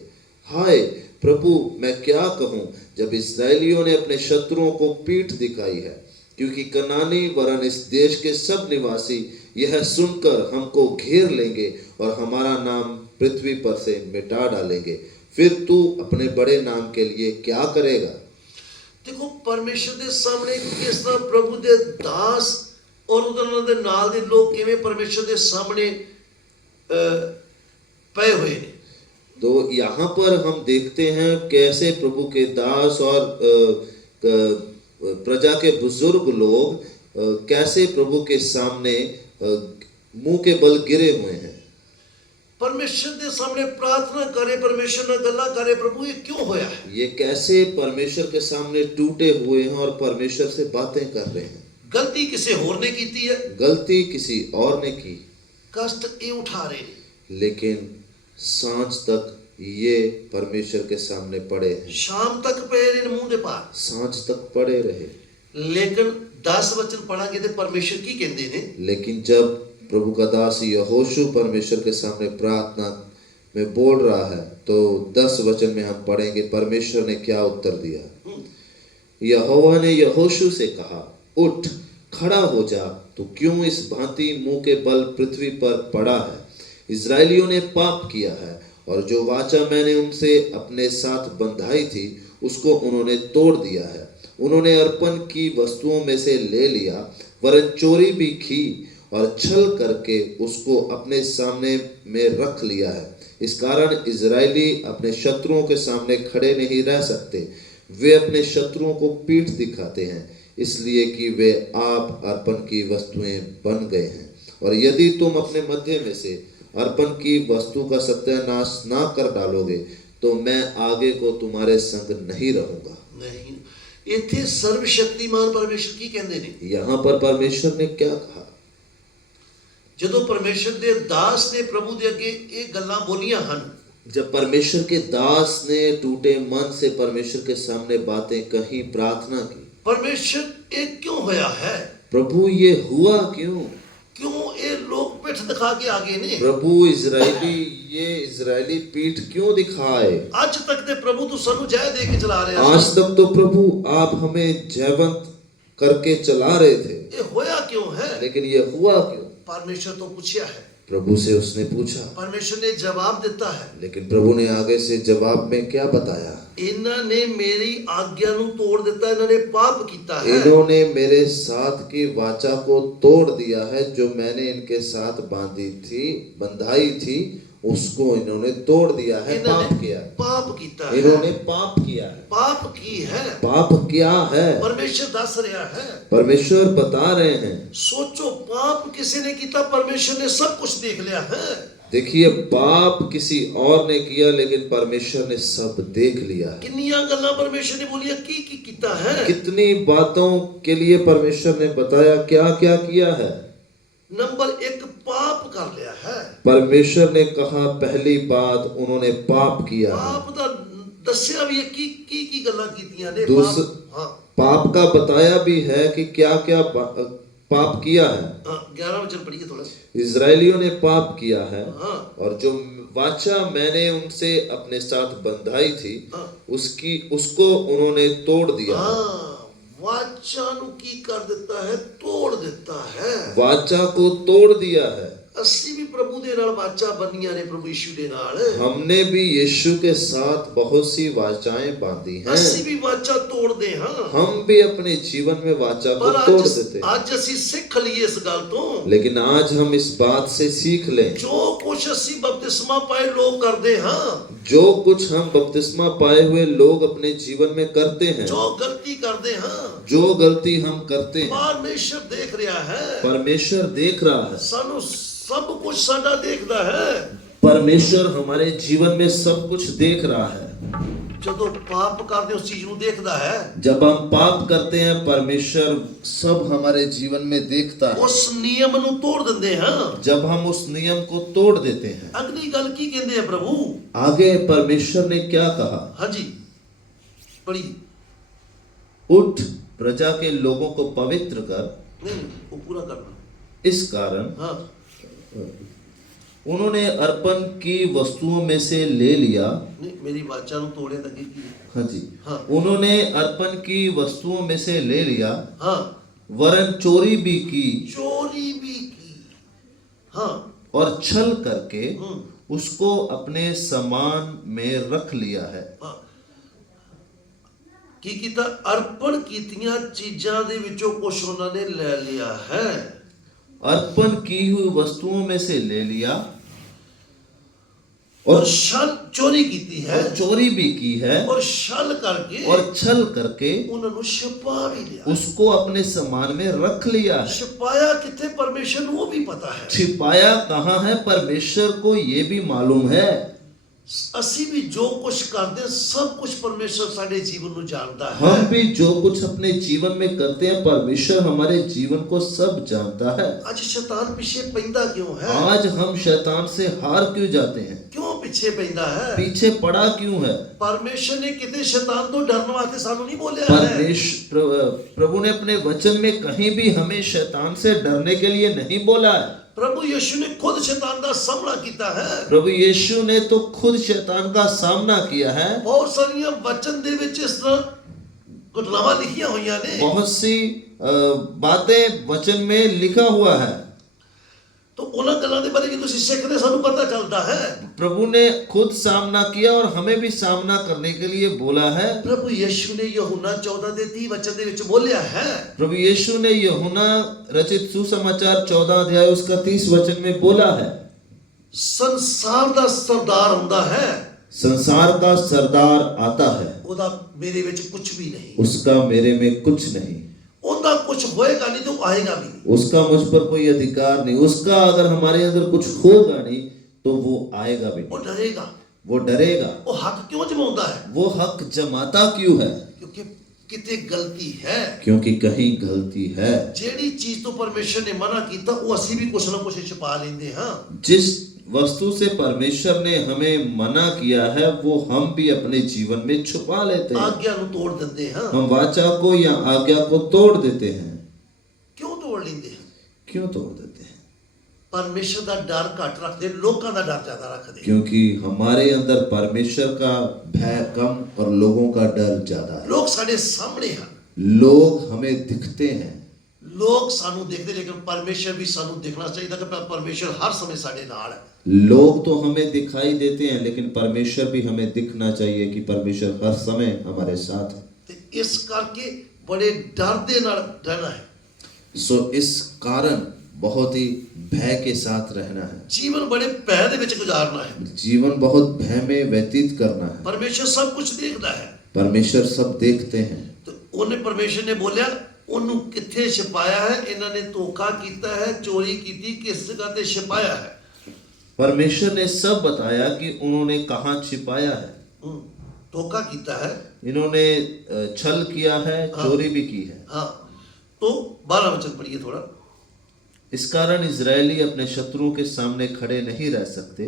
हाय प्रभु, मैं क्या कहूँ जब इस्राएलियों ने अपने शत्रुओं को पीठ दिखाई है, क्योंकि कनानी वरन इस देश के सब निवासी यह सुनकर हमको घेर लेंगे और हमारा नाम पृथ्वी पर से मिटा डालेंगे। फिर तू अपने बड़े नाम के लिए क्या करेगा? देखो, परमेश्वर के सामने किस तरह प्रभु के दास और उन्होंने दे नाल दे लोग किवें परमेश्वर के सामने पए हुए हैं। तो यहाँ पर हम देखते हैं कैसे प्रभु के दास और प्रजा के बुजुर्ग लोग कैसे प्रभु के सामने मुंह के बल गिरे हुए हैं, परमेश्वर के सामने प्रार्थना करे, परमेश्वर ने गल्ला करे, प्रभु ये क्यों होया है? ये कैसे परमेश्वर के सामने टूटे हुए हैं और परमेश्वर से बातें कर रहे हैं। गलती किसी होर ने कीती है, गलती किसी और ने की, कष्ट ये उठा रहे हैं, लेकिन सांझ तक ये परमेश्वर के सामने पड़े हैं, शाम तक पे इन मुंह दे पार। सांझ तक पड़े रहे। लेकिन 10 वचन पढ़ांगे तो परमेश्वर की कहते ने, लेकिन जब प्रभु का दास यहोशू परमेश्वर के सामने प्रार्थना में बोल रहा है, तो 10 वचन में हम पढ़ेंगे परमेश्वर ने क्या उत्तर दिया। यहोवा ने यहोशू से कहा, उठ खड़ा हो जा, तू क्यों इस भांति मुंह के बल पृथ्वी पर पड़ा है? इजरायलियों ने पाप किया है और जो वाचा मैंने उनसे अपने साथ बंधाई थी उसको उन्होंने तोड़ दिया है। उन्होंने अर्पण की वस्तुओं में से ले लिया, वरन चोरी भी की और छल करके उसको अपने सामने में रख लिया है। इस कारण इजरायली अपने शत्रुओं के सामने खड़े नहीं रह सकते। वे अपने शत्रुओं को पीठ दिखाते हैं, इसलिए कि वे आप अर्पण की वस्तुएं बन गए हैं। और यदि तुम अपने मध्य में से अर्पण की वस्तु का सत्यानाश ना कर डालोगे, तो मैं आगे को तुम्हारे संग नहीं रहूंगा। नहीं, इथे सर्वशक्तिमान परमेश्वर की कहते ने। यहाँ पर परमेश्वर ने क्या कहा? ਜਦੋਂ परमेश्वर ਦੇ ਦਾਸ ਨੇ ਪ੍ਰਭੂ ਦੇ ਅੱਗੇ ਇਹ ਗੱਲਾਂ ਬੋਲੀਆਂ ਹਨ, जब परमेश्वर के दास ने टूटे मन से परमेश्वर के सामने बातें कही, प्रार्थना की, परमेश्वर ਇਹ क्यों होया है? प्रभु ये हुआ क्यों? क्यों ये लोग पिठ दिखा के आगे ने? प्रभु इजरायली पीठ क्यों दिखाए? आज तक दे प्रभु तो सानू जय दे के चला रहे आज तक तो प्रभु आप हमें जयवंत करके चला रहे थे, ये होया क्यों है? लेकिन ये हुआ क्यों? परमेश्वर तो पूछा है, प्रभु से उसने पूछा, परमेश्वर ने जवाब देता है। लेकिन प्रभु ने आगे से जवाब में क्या बताया? इन्होंने मेरी आज्ञा नु तोड़ देता, इन्होंने पाप किया है। इन्होंने मेरे साथ की वाचा को तोड़ दिया है, जो मैंने इनके साथ बंधाई थी, उसको इन्होंने तोड़ दिया है, ਇਹਨਾਂ पाप ਨੇ किया। ਪਾਪ ਕੀਤਾ ਹੈ। इन्होंने पाप किया है। ਪਾਪ ਕੀ ਹੈ? पाप क्या है? ਪਰਮੇਸ਼ਰ ਦੱਸ ਰਿਹਾ ਹੈ। परमेश्वर बता रहे हैं। ਸੋਚੋ, ਪਾਪ ਕਿਸੇ ਨੇ ਕੀਤਾ, ਪਰਮੇਸ਼ਰ ਨੇ ਸਭ ਕੁਝ ਦੇਖ ਲਿਆ ਹੈ। देखिए, पाप किसी और ने किया लेकिन परमेश्वर ने सब देख लिया है। ਕਿੰਨੀਆਂ ਗੱਲਾਂ ਪਰਮੇਸ਼ਰ ਨੇ ਬੋਲੀਆਂ, ਕੀ ਕੀ ਕੀਤਾ ਹੈ। कितनी बातों के लिए परमेश्वर ने बताया, क्या क्या किया है। नंबर 1, पाप कर लिया है। परमेश्वर ने कहा, पहली बात उन्होंने पाप किया है। पाप ਦਾ ਦੱਸਿਆ ਵੀ ਹੈ ਕੀ ਗੱਲਾਂ ਕੀਤੀਆਂ ਨੇ। दूसरा, ਹਾਂ पाप का बताया भी है कि क्या क्या पाप किया है। 11 वचन पढ़िए थोड़ा। इजरायलियों ने पाप किया है हाँ। और जो वाचा मैंने उनसे अपने साथ बंधाई थी, हाँ। उसको उन्होंने तोड़ दिया। वाचा ਨੂੰ ਕੀ ਕਰ ਦਿੱਤਾ ਹੈ? ਤੋੜ ਦਿੱਤਾ ਹੈ। वाचा को तोड़ दिया है। ਅਸੀਂ ਵੀ ਪ੍ਰਭੂ ਦੇ ਨਾਲ ਵਾਚਾ ਬੰਨੀਆਂ ਨੇ, ਪ੍ਰਭੂ ਯਿਸੂ ਦੇ ਨਾਲ। हमने भी यीशु के साथ बहुत सी वाचाएं बांधी हैं। ਅਸੀਂ ਵੀ ਵਾਚਾ ਤੋੜਦੇ ਹਾਂ। हम भी अपने जीवन में वाचा को ਪਰ तोड़ देते हैं। ਅੱਜ ਅਸੀਂ ਸਿੱਖ ਲਈਏ ਇਸ ਗੱਲ ਤੋਂ। लेकिन आज हम इस बात से सीख लें, ਜੋ ਕੁਝ ਅਸੀਂ ਬਪਤਿਸਮਾ ਪਾਏ ਲੋਕ ਕਰਦੇ ਹਾਂ, जो कुछ हम बपतिस्मा पाए हुए लोग अपने जीवन में करते हैं, ਜੋ ਗਲਤੀ ਕਰਦੇ ਹਾਂ, जो गलती हम करते हैं, ਪਰਮੇਸ਼ਰ ਦੇਖ ਰਿਹਾ ਹੈ। परमेश्वर देख रहा है। ਸਾਨੂੰ ਸਭ ਕੁਝ ਸਾਡਾ ਦੇਖਦਾ ਹੈ। परमेश्वर हमारे जीवन में सब कुछ देख रहा है। ਜਦੋਂ ਪਾਪ ਕਰਦੇ ਉਸ ਚੀਜ਼ ਨੂੰ ਦੇਖਦਾ ਹੈ। जब हम पाप करते हैं, परमेश्वर सब हमारे जीवन में देखता है। ਉਸ ਨਿਯਮ ਨੂੰ ਤੋੜ ਦਿੰਦੇ ਹਾਂ। जब हम उस नियम को तोड़ देते हैं। ਅਗਲੀ ਗੱਲ ਕੀ ਕਹਿੰਦੇ ਆ ਪ੍ਰਭੂ? आगे परमेश्वर ने क्या कहा? ਹਾਂਜੀ ਪੜੀ। उठ, प्रजा के लोगों को पवित्र कर। ਨਹੀਂ ਉਹ ਪੂਰਾ ਕਰਨਾ। इस कारण ਹਾਂ उन्होंने अर्पण की वस्तुओं में से ले लिया। ਨਹੀਂ ਮੇਰੀ ਵਾਚਾ ਨੂੰ ਤੋੜਿਆ ਤਾਂ ਕੀ ਕੀ? हाँ जी। हाँ। उन्होंने अर्पण की वस्तुओं में से ले लिया, ਹਾਂ वरन चोरी भी की ਚੋਰੀ ਵੀ ਕੀ। ਹਾਂ और छल करके हम्म। उसको अपने सामान में रख लिया है। ਹਾਂ ਕੀ ਕੀਤਾ? ਅਰਪਣ ਕੀਤੀਆਂ ਚੀਜ਼ਾਂ ਦੇ ਵਿੱਚੋਂ ਕੁਝ ਉਹਨਾਂ ਨੇ ਲੈ ਲਿਆ ਹੈ। अर्पण की हुई वस्तुओं में से ले लिया और छल चोरी ਕੀਤੀ ਹੈ। और चोरी भी की है और छल करके और छल करके ਉਹਨਾਂ ਨੂੰ ਛੁਪਾ ਵੀ ਲਿਆ। उसको अपने सामान में रख लिया है। ਛੁਪਾਇਆ ਕਿੱਥੇ? ਪਰਮੇਸ਼ਰ ਨੂੰ ਉਹ ਵੀ ਪਤਾ ਹੈ। छिपाया कहाँ है? परमेश्वर को ये भी मालूम है। ਅਸੀਂ ਵੀ ਜੋ ਕੁਝ ਕਰਦੇ ਹਾਂ, ਸਭ ਕੁਝ ਪਰਮੇਸ਼ਰ ਸਾਡੇ ਜੀਵਨ ਨੂੰ ਜਾਣਦਾ ਹੈ। हम भी जो कुछ अपने जीवन में करते हैं, परमेश्वर हमारे जीवन को सब जानता है। ਅੱਜ ਸ਼ੈਤਾਨ ਪਿੱਛੇ ਪੈਂਦਾ ਕਿਉਂ ਹੈ? आज हम शैतान से हार क्यों जाते हैं? ਕਿਉਂ ਪਿੱਛੇ ਪੈਂਦਾ ਹੈ? पीछे पड़ा क्यों है? ਪਰਮੇਸ਼ਰ ਨੇ ਕਿਤੇ ਸ਼ੈਤਾਨ ਤੋਂ ਡਰਨ ਵਾਸਤੇ ਸਾਨੂੰ ਨਹੀਂ ਬੋਲਿਆ ਹੈ। प्रभु ने अपने वचन में कहीं भी हमें शैतान से डरने के लिए नहीं बोला है। ਪ੍ਰਭੂ ਯਿਸੂ ਨੇ ਖੁਦ ਸ਼ੈਤਾਨ ਦਾ ਸਾਹਮਣਾ ਕੀਤਾ ਹੈ। प्रभु यीशु ने तो खुद शैतान का सामना किया है। ਬਹੁਤ ਸਾਰੀਆਂ ਵਚਨ ਦੇ ਵਿੱਚ ਇਸ ਤਰ੍ਹਾਂ ਘਟਨਾਵਾਂ ਲਿਖੀਆਂ ਹੋਈਆਂ ਨੇ। बहुत सी बातें वचन में लिखा हुआ है। तो ਉਹਨਾਂ ਗੱਲਾਂ ਦੇ ਬਾਰੇ ਜਦੋਂ ਅਸੀਂ ਸਿੱਖਦੇ ਸਾਨੂੰ ਪਤਾ ਚੱਲਦਾ ਹੈ। प्रभु ने खुद सामना किया और हमें भी सामना करने के लिए बोला है। ਪ੍ਰਭੂ ਯਿਸੂ ਨੇ ਯਹੋਨਾ 14 ਦੇ 30 ਵਚਨ ਦੇ ਵਿੱਚ ਬੋਲਿਆ ਹੈ। प्रभु यीशु ने यूहन्ना रचित सुसमाचार 14 अध्याय उसका 30 वचन में बोला है, ਸੰਸਾਰ ਦਾ ਸਰਦਾਰ ਹੁੰਦਾ ਹੈ, संसार का सरदार आता है, ਉਹਦਾ ਮੇਰੇ ਵਿੱਚ ਕੁਝ ਵੀ ਨਹੀਂ। उसका मेरे में कुछ नहीं, ਉਹਦਾ ਕੁਝ ਹੋਏਗਾ ਨਹੀਂ तो ਆਏਗਾ भी नहीं। उसका मुझ पर कोई अधिकार नहीं, उसका अगर हमारे अंदर कुछ होगा नहीं तो वो आएगा भी ਉਹ नहीं, ਡਰੇਗਾ। वो डरेगा। ਉਹ ਹੱਕ ਕਿਉਂ ਜਮਾਉਂਦਾ ਹੈ? वो हक जमाता क्यों है? ਕਿਉਂਕਿ ਕਿਤੇ ਗਲਤੀ ਹੈ। क्योंकि कहीं गलती है। ਜਿਹੜੀ ਚੀਜ਼ ਤੋਂ ਪਰਮੇਸ਼ਰ ਨੇ ਮਨਾ ਕੀਤਾ ਉਹ ਅਸੀਂ ਵੀ ਕੁਛ ਨਾ ਕੁਛ ਛੁਪਾ ਲੈਂਦੇ ਹਾਂ। जिस वस्तु से परमेश्वर ने हमें मना किया है वो हम भी अपने जीवन में छुपा लेते हैं। ਆਗਿਆ ਨੂੰ ਤੋੜ ਦਿੰਦੇ ਹਾਂ। हम वाचा को या आज्ञा को तोड़ देते हैं। ਕਿਉਂ ਤੋੜ ਲੈਂਦੇ ਹਾਂ? क्यों तोड़ देते हैं? ਪਰਮੇਸ਼ਰ ਦਾ ਡਰ ਘੱਟ ਰੱਖਦੇ, ਲੋਕਾਂ ਦਾ ਡਰ ਜ਼ਿਆਦਾ ਰੱਖਦੇ। क्योंकि हमारे अंदर परमेश्वर का भय कम और लोगों का डर ज्यादा है। ਲੋਕ ਸਾਡੇ ਸਾਹਮਣੇ ਹਨ, लोग हमें दिखते हैं, ਲੋਕ ਸਾਨੂੰ ਦੇਖਦੇ, ਲੇਕਿਨ ਪਰਮੇਸ਼ਰ ਵੀ ਸਾਨੂੰ ਦਿਖਣਾ ਚਾਹੀਦਾ ਕਿ ਪਰਮੇਸ਼ਰ ਹਰ ਸਮੇਂ ਸਾਡੇ ਨਾਲ ਹੈ। लोग तो हमें दिखाई देते हैं लेकिन परमेश्वर भी हमें दिखना चाहिए कि परमेश्वर हर समय हमारे साथ है। ਤੇ ਇਸ ਕਰਕੇ ਬੜੇ ਡਰ ਦੇ ਨਾਲ ਰਹਿਣਾ ਹੈ। सो इस कारण बहुत ही भय के साथ रहना है, ਜੀਵਨ ਬੜੇ ਭੈ ਦੇ ਵਿੱਚ ਗੁਜ਼ਾਰਨਾ ਹੈ। जीवन बहुत भय में व्यतीत करना है। ਪਰਮੇਸ਼ਰ ਸਭ ਕੁਝ ਦੇਖਦਾ ਹੈ। परमेश्वर सब देखते हैं। ਤੇ ਉਹਨੇ ਪਰਮੇਸ਼ਰ ਨੇ ਬੋਲਿਆ ਉਹਨੂੰ ਕਿੱਥੇ ਛਿਪਾਇਆ ਹੈ, ਇਹਨਾਂ ਨੇ ਧੋਖਾ ਕੀਤਾ ਹੈ, ਚੋਰੀ ਕੀਤੀ, ਕਿਸ ਜਗ੍ਹਾ ਤੇ ਛਿਪਾਇਆ ਹੈ। परमेश्वर ने सब बताया कि उन्होंने कहाँ छिपाया है। धोखा ਕੀਤਾ है, इन्होंने छल किया है, चोरी भी की है। हाँ। तो 12 वचन पढ़िए थोड़ा। इस कारण इजरायली अपने शत्रुओं के सामने खड़े नहीं रह सकते,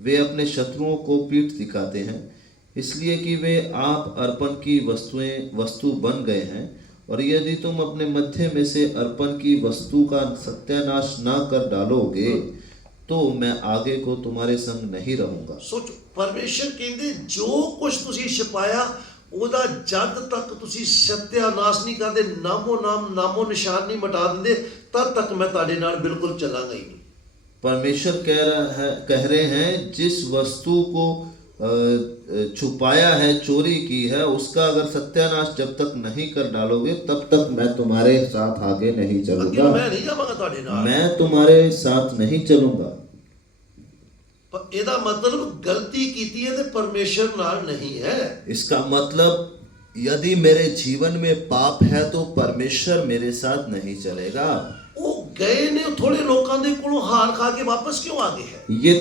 वे अपने शत्रुओं को पीठ दिखाते हैं, इसलिए कि वे आप अर्पण की वस्तु बन गए हैं। और यदि तुम अपने मध्य में से अर्पण की वस्तु का सत्यानाश ना कर डालोगे तो मैं आगे को तुम्हारे संग नहीं रहूंगा। सोचो, परमेश्वर कहते जो कुछ तुसी छिपाया ਉਹਦਾ ਜਦ ਤੱਕ ਤੁਸੀਂ ਸਤਿਆਨਾਸ਼ ਨਹੀਂ ਕਰਦੇ, ਨਾਮੋ ਨਿਸ਼ਾਨ ਨਹੀਂ ਮਿਟਾ ਦਿੰਦੇ, ਤਦ ਤੱਕ ਮੈਂ ਤੁਹਾਡੇ ਨਾਲ ਬਿਲਕੁਲ ਚੱਲਾਂਗਾ ਹੀ ਨਹੀਂ। परमेश्वर कह रहे हैं जिस वस्तु को छुपाया है, चोरी की है, उसका अगर सत्यानाश जब तक नहीं कर डालोगे तब तक मैं तुम्हारे साथ आगे नहीं चलूंगा, मैं नहीं जावांगा ਤੁਹਾਡੇ ਨਾਲ, मैं तुम्हारे साथ नहीं चलूंगा। पर ਇਹਦਾ मतलब गलती कीती है तो परमेश्वर नाल नहीं है। इसका मतलब यदि मेरे जीवन में पाप है तो परमेश्वर मेरे साथ नहीं चलेगा। वो गए ने थोड़े लोगों के कोलों हार खा के वापस क्यों आ गए हैं? ये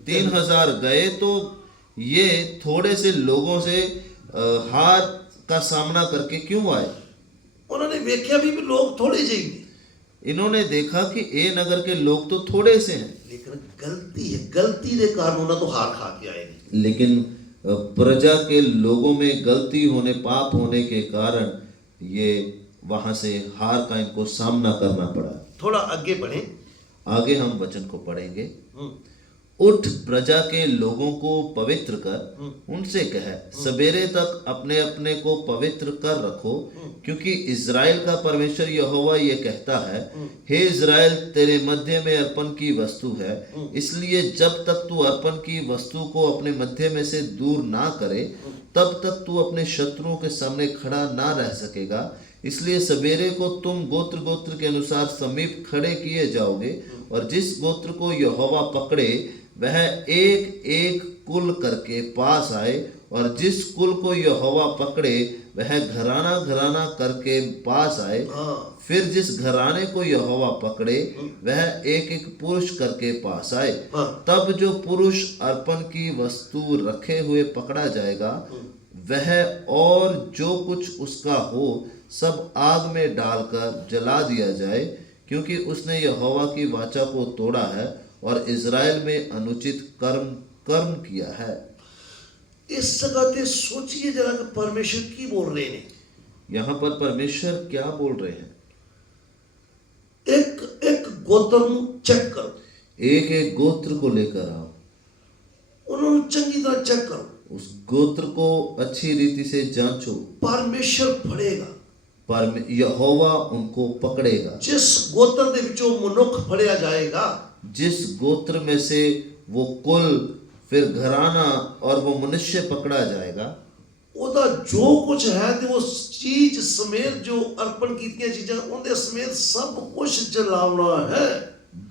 3,000 गए तो ये थोड़े से लोगों से हार का सामना करके क्यों आए? उन्होंने देखा भी लोग थोड़े ਜਿਹੇ ਨੇ। इन्होंने देखा कि ए नगर के लोग तो थोड़े से हैं, लेकिन गलती है, गलती के कारण उन्होंने तो हार खा के आए ने। लेकिन प्रजा के लोगों में गलती होने, पाप होने के कारण ये वहां से हार का इनको सामना करना पड़ा। थोड़ा आगे बढ़े, आगे हम वचन को पढ़ेंगे। उठ प्रजा के लोगों को पवित्र कर, उनसे कह सवेरे तक अपने अपने को पवित्र कर रखो, क्योंकि इज़राइल का परमेश्वर यहोवा ये कहता है, हे इज़राइल तेरे मध्य में अर्पण की वस्तु है, इसलिए जब तक तू अर्पण की वस्तु को अपने मध्य में से दूर ना करे तब तक तू अपने शत्रुओं के सामने खड़ा ना रह सकेगा। इसलिए सवेरे को तुम गोत्र गोत्र के अनुसार समीप खड़े किए जाओगे, और जिस गोत्र को यहोवा पकड़े वह एक एक कुल करके पास आए, और जिस कुल को यहोवा पकड़े वह घराना घराना करके पास आए। फिर जिस घराने को यहोवा पकड़े वह एक एक पुरुष करके पास आए। तब जो पुरुष अर्पण की वस्तु रखे हुए पकड़ा जाएगा वह और जो कुछ उसका हो सब आग में डालकर जला दिया जाए, क्योंकि उसने यहोवा की वाचा को तोड़ा है और इज़राइल में अनुचित कर्म किया है। इस जगह पे सोचिए जरा कि परमेश्वर की बोल रहे हैं। यहाँ पर परमेश्वर क्या बोल रहे हैं? एक एक गोत्र ਨੂੰ चेक करो, एक एक गोत्र को लेकर आओ, उन्होंने चंगी तरह चेक करो, उस गोत्र को अच्छी रीति से जांचो। परमेश्वर फड़ेगा, यहोवा उनको पकड़ेगा। जिस गोत्र ਦੇ ਵਿੱਚੋਂ ਮਨੁੱਖ ਫੜਿਆ जाएगा, जिस गोत्र में से वो कुल, फिर घराना और वो मनुष्य पकड़ा जाएगा, ਉਹਦਾ ਜੋ ਕੁਝ ਹੈ ਤੇ ਉਸ ਚੀਜ਼ ਸਮੇਤ ਜੋ ਅਰਪਣ ਕੀਤੀਆਂ ਚੀਜ਼ਾਂ ਉਹਦੇ ਸਮੇਤ ਸਭ ਕੁਝ ਜਲਾਉਣਾ है।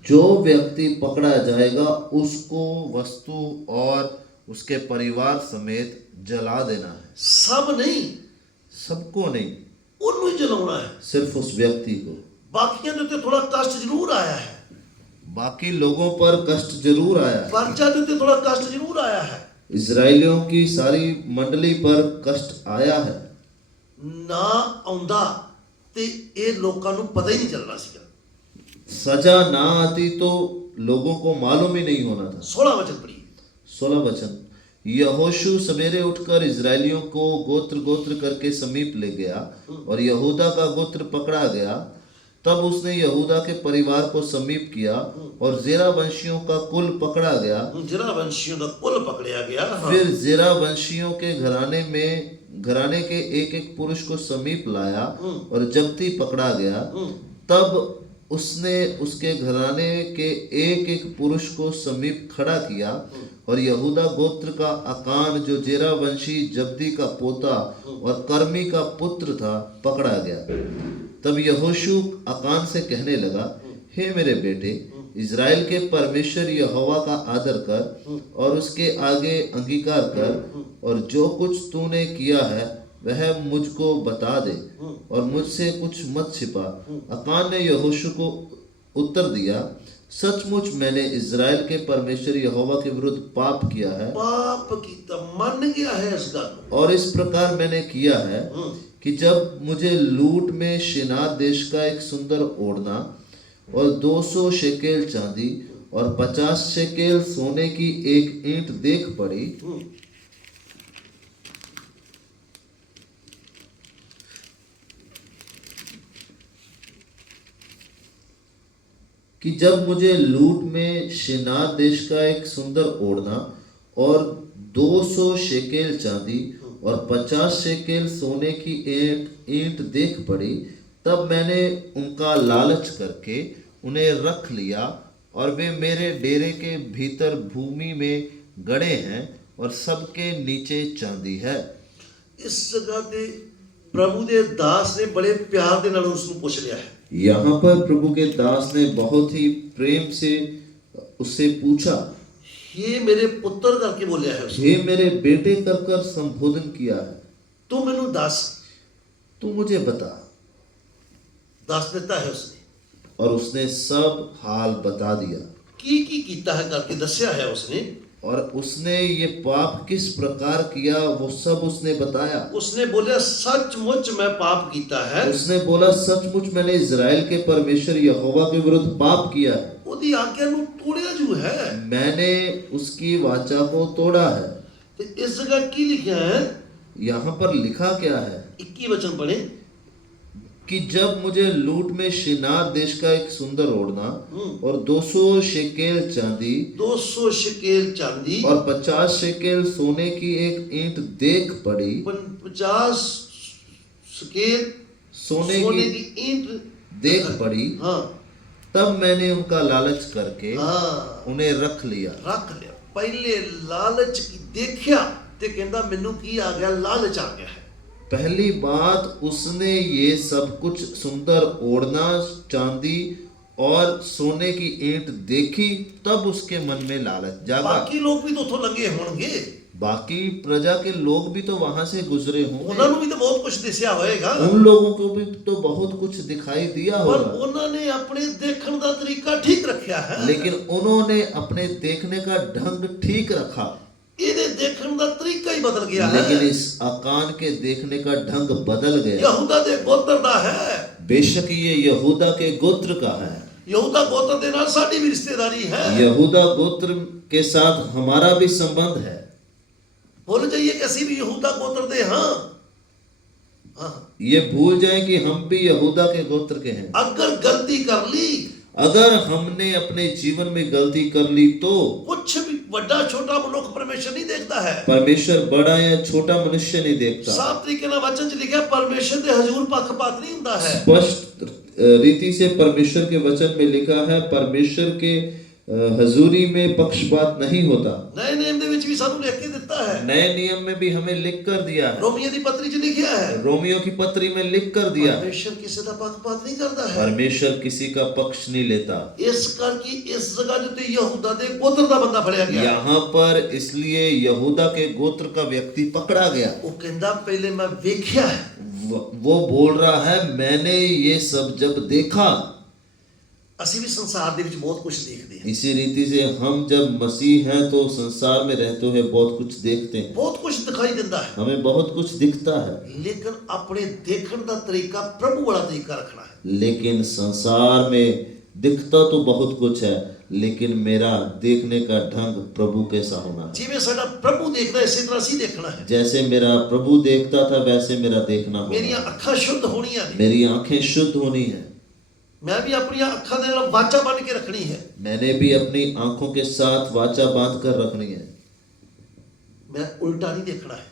जो व्यक्ति पकड़ा जाएगा उसको वस्तु और उसके परिवार समेत जला देना है। सब नहीं, सबको नहीं, ਉਹਨੂੰ ਹੀ ਜਲਾਉਣਾ है। सिर्फ उस व्यक्ति को। ਬਾਕੀਆਂ ਦੇ ਉੱਤੇ ਥੋੜਾ ਕਸ਼ਟ ਜ਼ਰੂਰ ਆਇਆ है, बाकी लोगों पर कष्ट जरूर आया है, ਪਰਜਾ ਦੇ ਉੱਤੇ ਥੋੜਾ ਕਸ਼ਟ ਜ਼ਰੂਰ ਆਇਆ है, इजराइलियों की सारी मंडली पर कष्ट आया है। ਨਾ ਆਉਂਦਾ ਤੇ ਇਹ ਲੋਕਾਂ ਨੂੰ ਪਤਾ ਹੀ ਨਹੀਂ ਚੱਲਣਾ ਸੀਗਾ। सजा ना आती तो लोगों को मालूम ही नहीं होना था। 16 वचन पढ़िए। 16 वचन। यहोशू सवेरे उठकर इजरायलियों को गोत्र गोत्र करके समीप ले गया, और यहूदा का गोत्र पकड़ा गया। तब उसने यहूदा के परिवार को समीप किया, और जेरा वंशियों का कुल पकड़ा गया। जेरा वंशियों का कुल पकड़ा गया। फिर जेरा वंशियों के घराने के एक एक पुरुष को समीप लाया, और जब्ती पकड़ा गया। तब उसने उसके घराने के एक एक पुरुष को समीप खड़ा किया और यहूदा गोत्र का अकान जो जेरा वंशी जब्दी का पोता और कर्मी का पुत्र था पकड़ा गया। तब यहोशू अकान से कहने लगा, हे मेरे बेटे, इज़राइल के परमेश्वर यहोवा का आदर कर और उसके आगे अंगीकार कर, और जो कुछ तूने किया है वह मुझको बता दे और मुझसे कुछ मत छिपा। अकान ने यहोशू को उत्तर दिया, सचमुच मैंने इज़राइल के परमेश्वर यहोवा के विरुद्ध पाप किया है, पाप कीता, मान गया है इस गल, और इस प्रकार मैंने किया है कि जब मुझे लूट में शिनार देश का एक सुंदर ओढ़ना और 200 शेकेल चांदी और 50 शेकेल सोने की एक ईंट देख पड़ी, कि जब मुझे लूट में शिनार देश का एक सुंदर ओढ़ना और 200 शेकेल चांदी और 50 शेकेल सोने की ईंट देख पड़ी, तब मैंने उनका लालच करके उन्हें रख लिया और वे मेरे डेरे के भीतर भूमि में गड़े हैं और सबके नीचे चांदी है। इस जगह ते प्रभु दे दास ने बड़े प्यार दे नाल उसनु पूछ लिया है। यहाँ पर प्रभु के दास ने बहुत ही प्रेम से उससे पूछा, ये मेरे पुत्र करके बोलिया है उसने। हे मेरे बेटे कर संबोधन किया है, तू मैनू दस, तू मुझे बता। दस देता है उसने, और उसने सब हाल बता दिया की कीता है करके दस्या है उसने, और उसने ये पाप किस प्रकार किया वो सब उसने बताया। उसने बोला सचमुच मैं पाप कीता है, उसने बोला सचमुच मैंने इज़राइल के परमेश्वर यहोवा के विरुद्ध पाप किया है, ओदी आज्ञा नु तोड़िया जो है, मैंने उसकी वाचा को तोड़ा है। तो इस जगह की लिखा है, यहाँ पर लिखा क्या है 21 वचन पढ़े, कि जब मुझे लूट में शिनार देश का एक सुंदर ओढ़ना और 200 शेकेल चांदी 200 शेकेल चांदी और 50 शेकेल सोने की एक ईंट देख पड़ी, 50 शेकेल सोने की ईंट देख पड़ी, हाँ, तब मैंने उनका लालच करके हाँ, उन्हें रख लिया। रख लिया। पहले लालच की देखिया ते कहंदा मैनू की आ गया, लालच आ गया है। पहली बात उसने ये सब कुछ सुंदर ओढ़ना, चांदी और सोने की ईंट देखी, तब उसके मन में लालच जागा। बाकी लोग भी तो उथों लंघे होणगे, बाकी प्रजा के लोग भी तो वहां से गुजरे उन्होंने होंगे, भी तो बहुत कुछ दिसया होएगा, उन लोगों को भी तो बहुत कुछ दिखाई दिया पर होगा, उन्होंने अपने देखण दा तरीका ठीक रखा है। लेकिन उन्होंने अपने देखने का ढंग ठीक रखा, ਇਹਦੇ ਦੇਖਣ ਦਾ ਤਰੀਕਾ ਹੀ ਬਦਲ ਗਿਆ है। लेकिन इस अकान के देखने का ढंग बदल गया। ਯਹੂਦਾ ਦੇ ਗੋਤਰ ਦਾ है, बेशक ये यहूदा के गोत्र का है, ਯਹੂਦਾ ਗੋਤਰ ਦੇ ਨਾਲ ਸਾਡੀ ਵੀ ਰਿਸ਼ਤੇਦਾਰੀ है। यहूदा गोत्र के साथ हमारा भी संबंध है। भूल जाइए कि ਅਸੀਂ ਵੀ ਯਹੂਦਾ ਗੋਤਰ ਦੇ ਹਾਂ। हाँ, ये भूल जाए कि हम भी यहूदा के गोत्र के हैं। अगर गलती कर ली, अगर हमने अपने जीवन में गलती कर ली तो कुछ भी बड़ा छोटा मनुष्य परमेश्वर नहीं देखता है। परमेश्वर बड़ा या छोटा मनुष्य नहीं देखता। साफ तरीके ना वचन च लिखा परमेश्वर दे हजूर पक्षपात नहीं होता है। स्पष्ट रीति से परमेश्वर के वचन में लिखा है, परमेश्वर के हजूरी में पक्षपात नहीं होता। नए नियम दे विच भी सानू लिख के दिता है, नए नियम में भी हमें लिख कर दिया है, रोमियो दी पत्री च लिखा है, रोमियो की पत्री में लिख कर दिया, परमेश्वर किसी का पक्षपात नहीं करता है। परमेश्वर किसी का पक्ष नहीं लेता। इस करके इस जगह जो ते यहूदा दे गोत्र दा बंदा फड़या गया, यहाँ पर इसलिए यहूदा के गोत्र का व्यक्ति पकड़ा गया। वो कहंदा पहले मैं देखिया है, वो बोल रहा है मैंने ये सब जब देखा। ਅਸੀਂ ਵੀ ਸੰਸਾਰ ਦੇ ਵਿੱਚ ਬਹੁਤ ਕੁਝ ਦੇਖਦੇ ਹਾਂ, इसी रीति से हम जब मसीह हैं तो संसार में रहते हुए बहुत कुछ देखते हैं, ਬਹੁਤ ਕੁਝ ਦਿਖਾਈ ਦਿੰਦਾ ਹੈ, हमें बहुत कुछ दिखता है, लेकिन अपने देखण ਦਾ ਤਰੀਕਾ प्रभु वाला तरीका रखना है। लेकिन संसार में दिखता तो बहुत कुछ है, लेकिन मेरा देखने का ढंग प्रभु कैसा होना है। ਜਿਵੇਂ ਸਾਡਾ ਪ੍ਰਭु ਦੇਖਦਾ ਇਸੇ ਤਰ੍ਹਾਂ ਅਸੀਂ ਦੇਖਣਾ है। जैसे मेरा प्रभु देखता था वैसे मेरा देखना होना मेरियां है। ਅੱਖਾਂ शुद्ध होणੀਆਂ ਨੇ, मेरी आंखें शुद्ध होनी है, मैं भी अपनी ਅੱਖਾਂ ਦੇ ਨਾਲ ਵਾਚਾ ਬਣ ਕੇ ਰੱਖਣੀ है। मैंने भी अपनी आंखों के साथ वाचा बांध कर रखनी है। मैं उल्टा नहीं देखना है,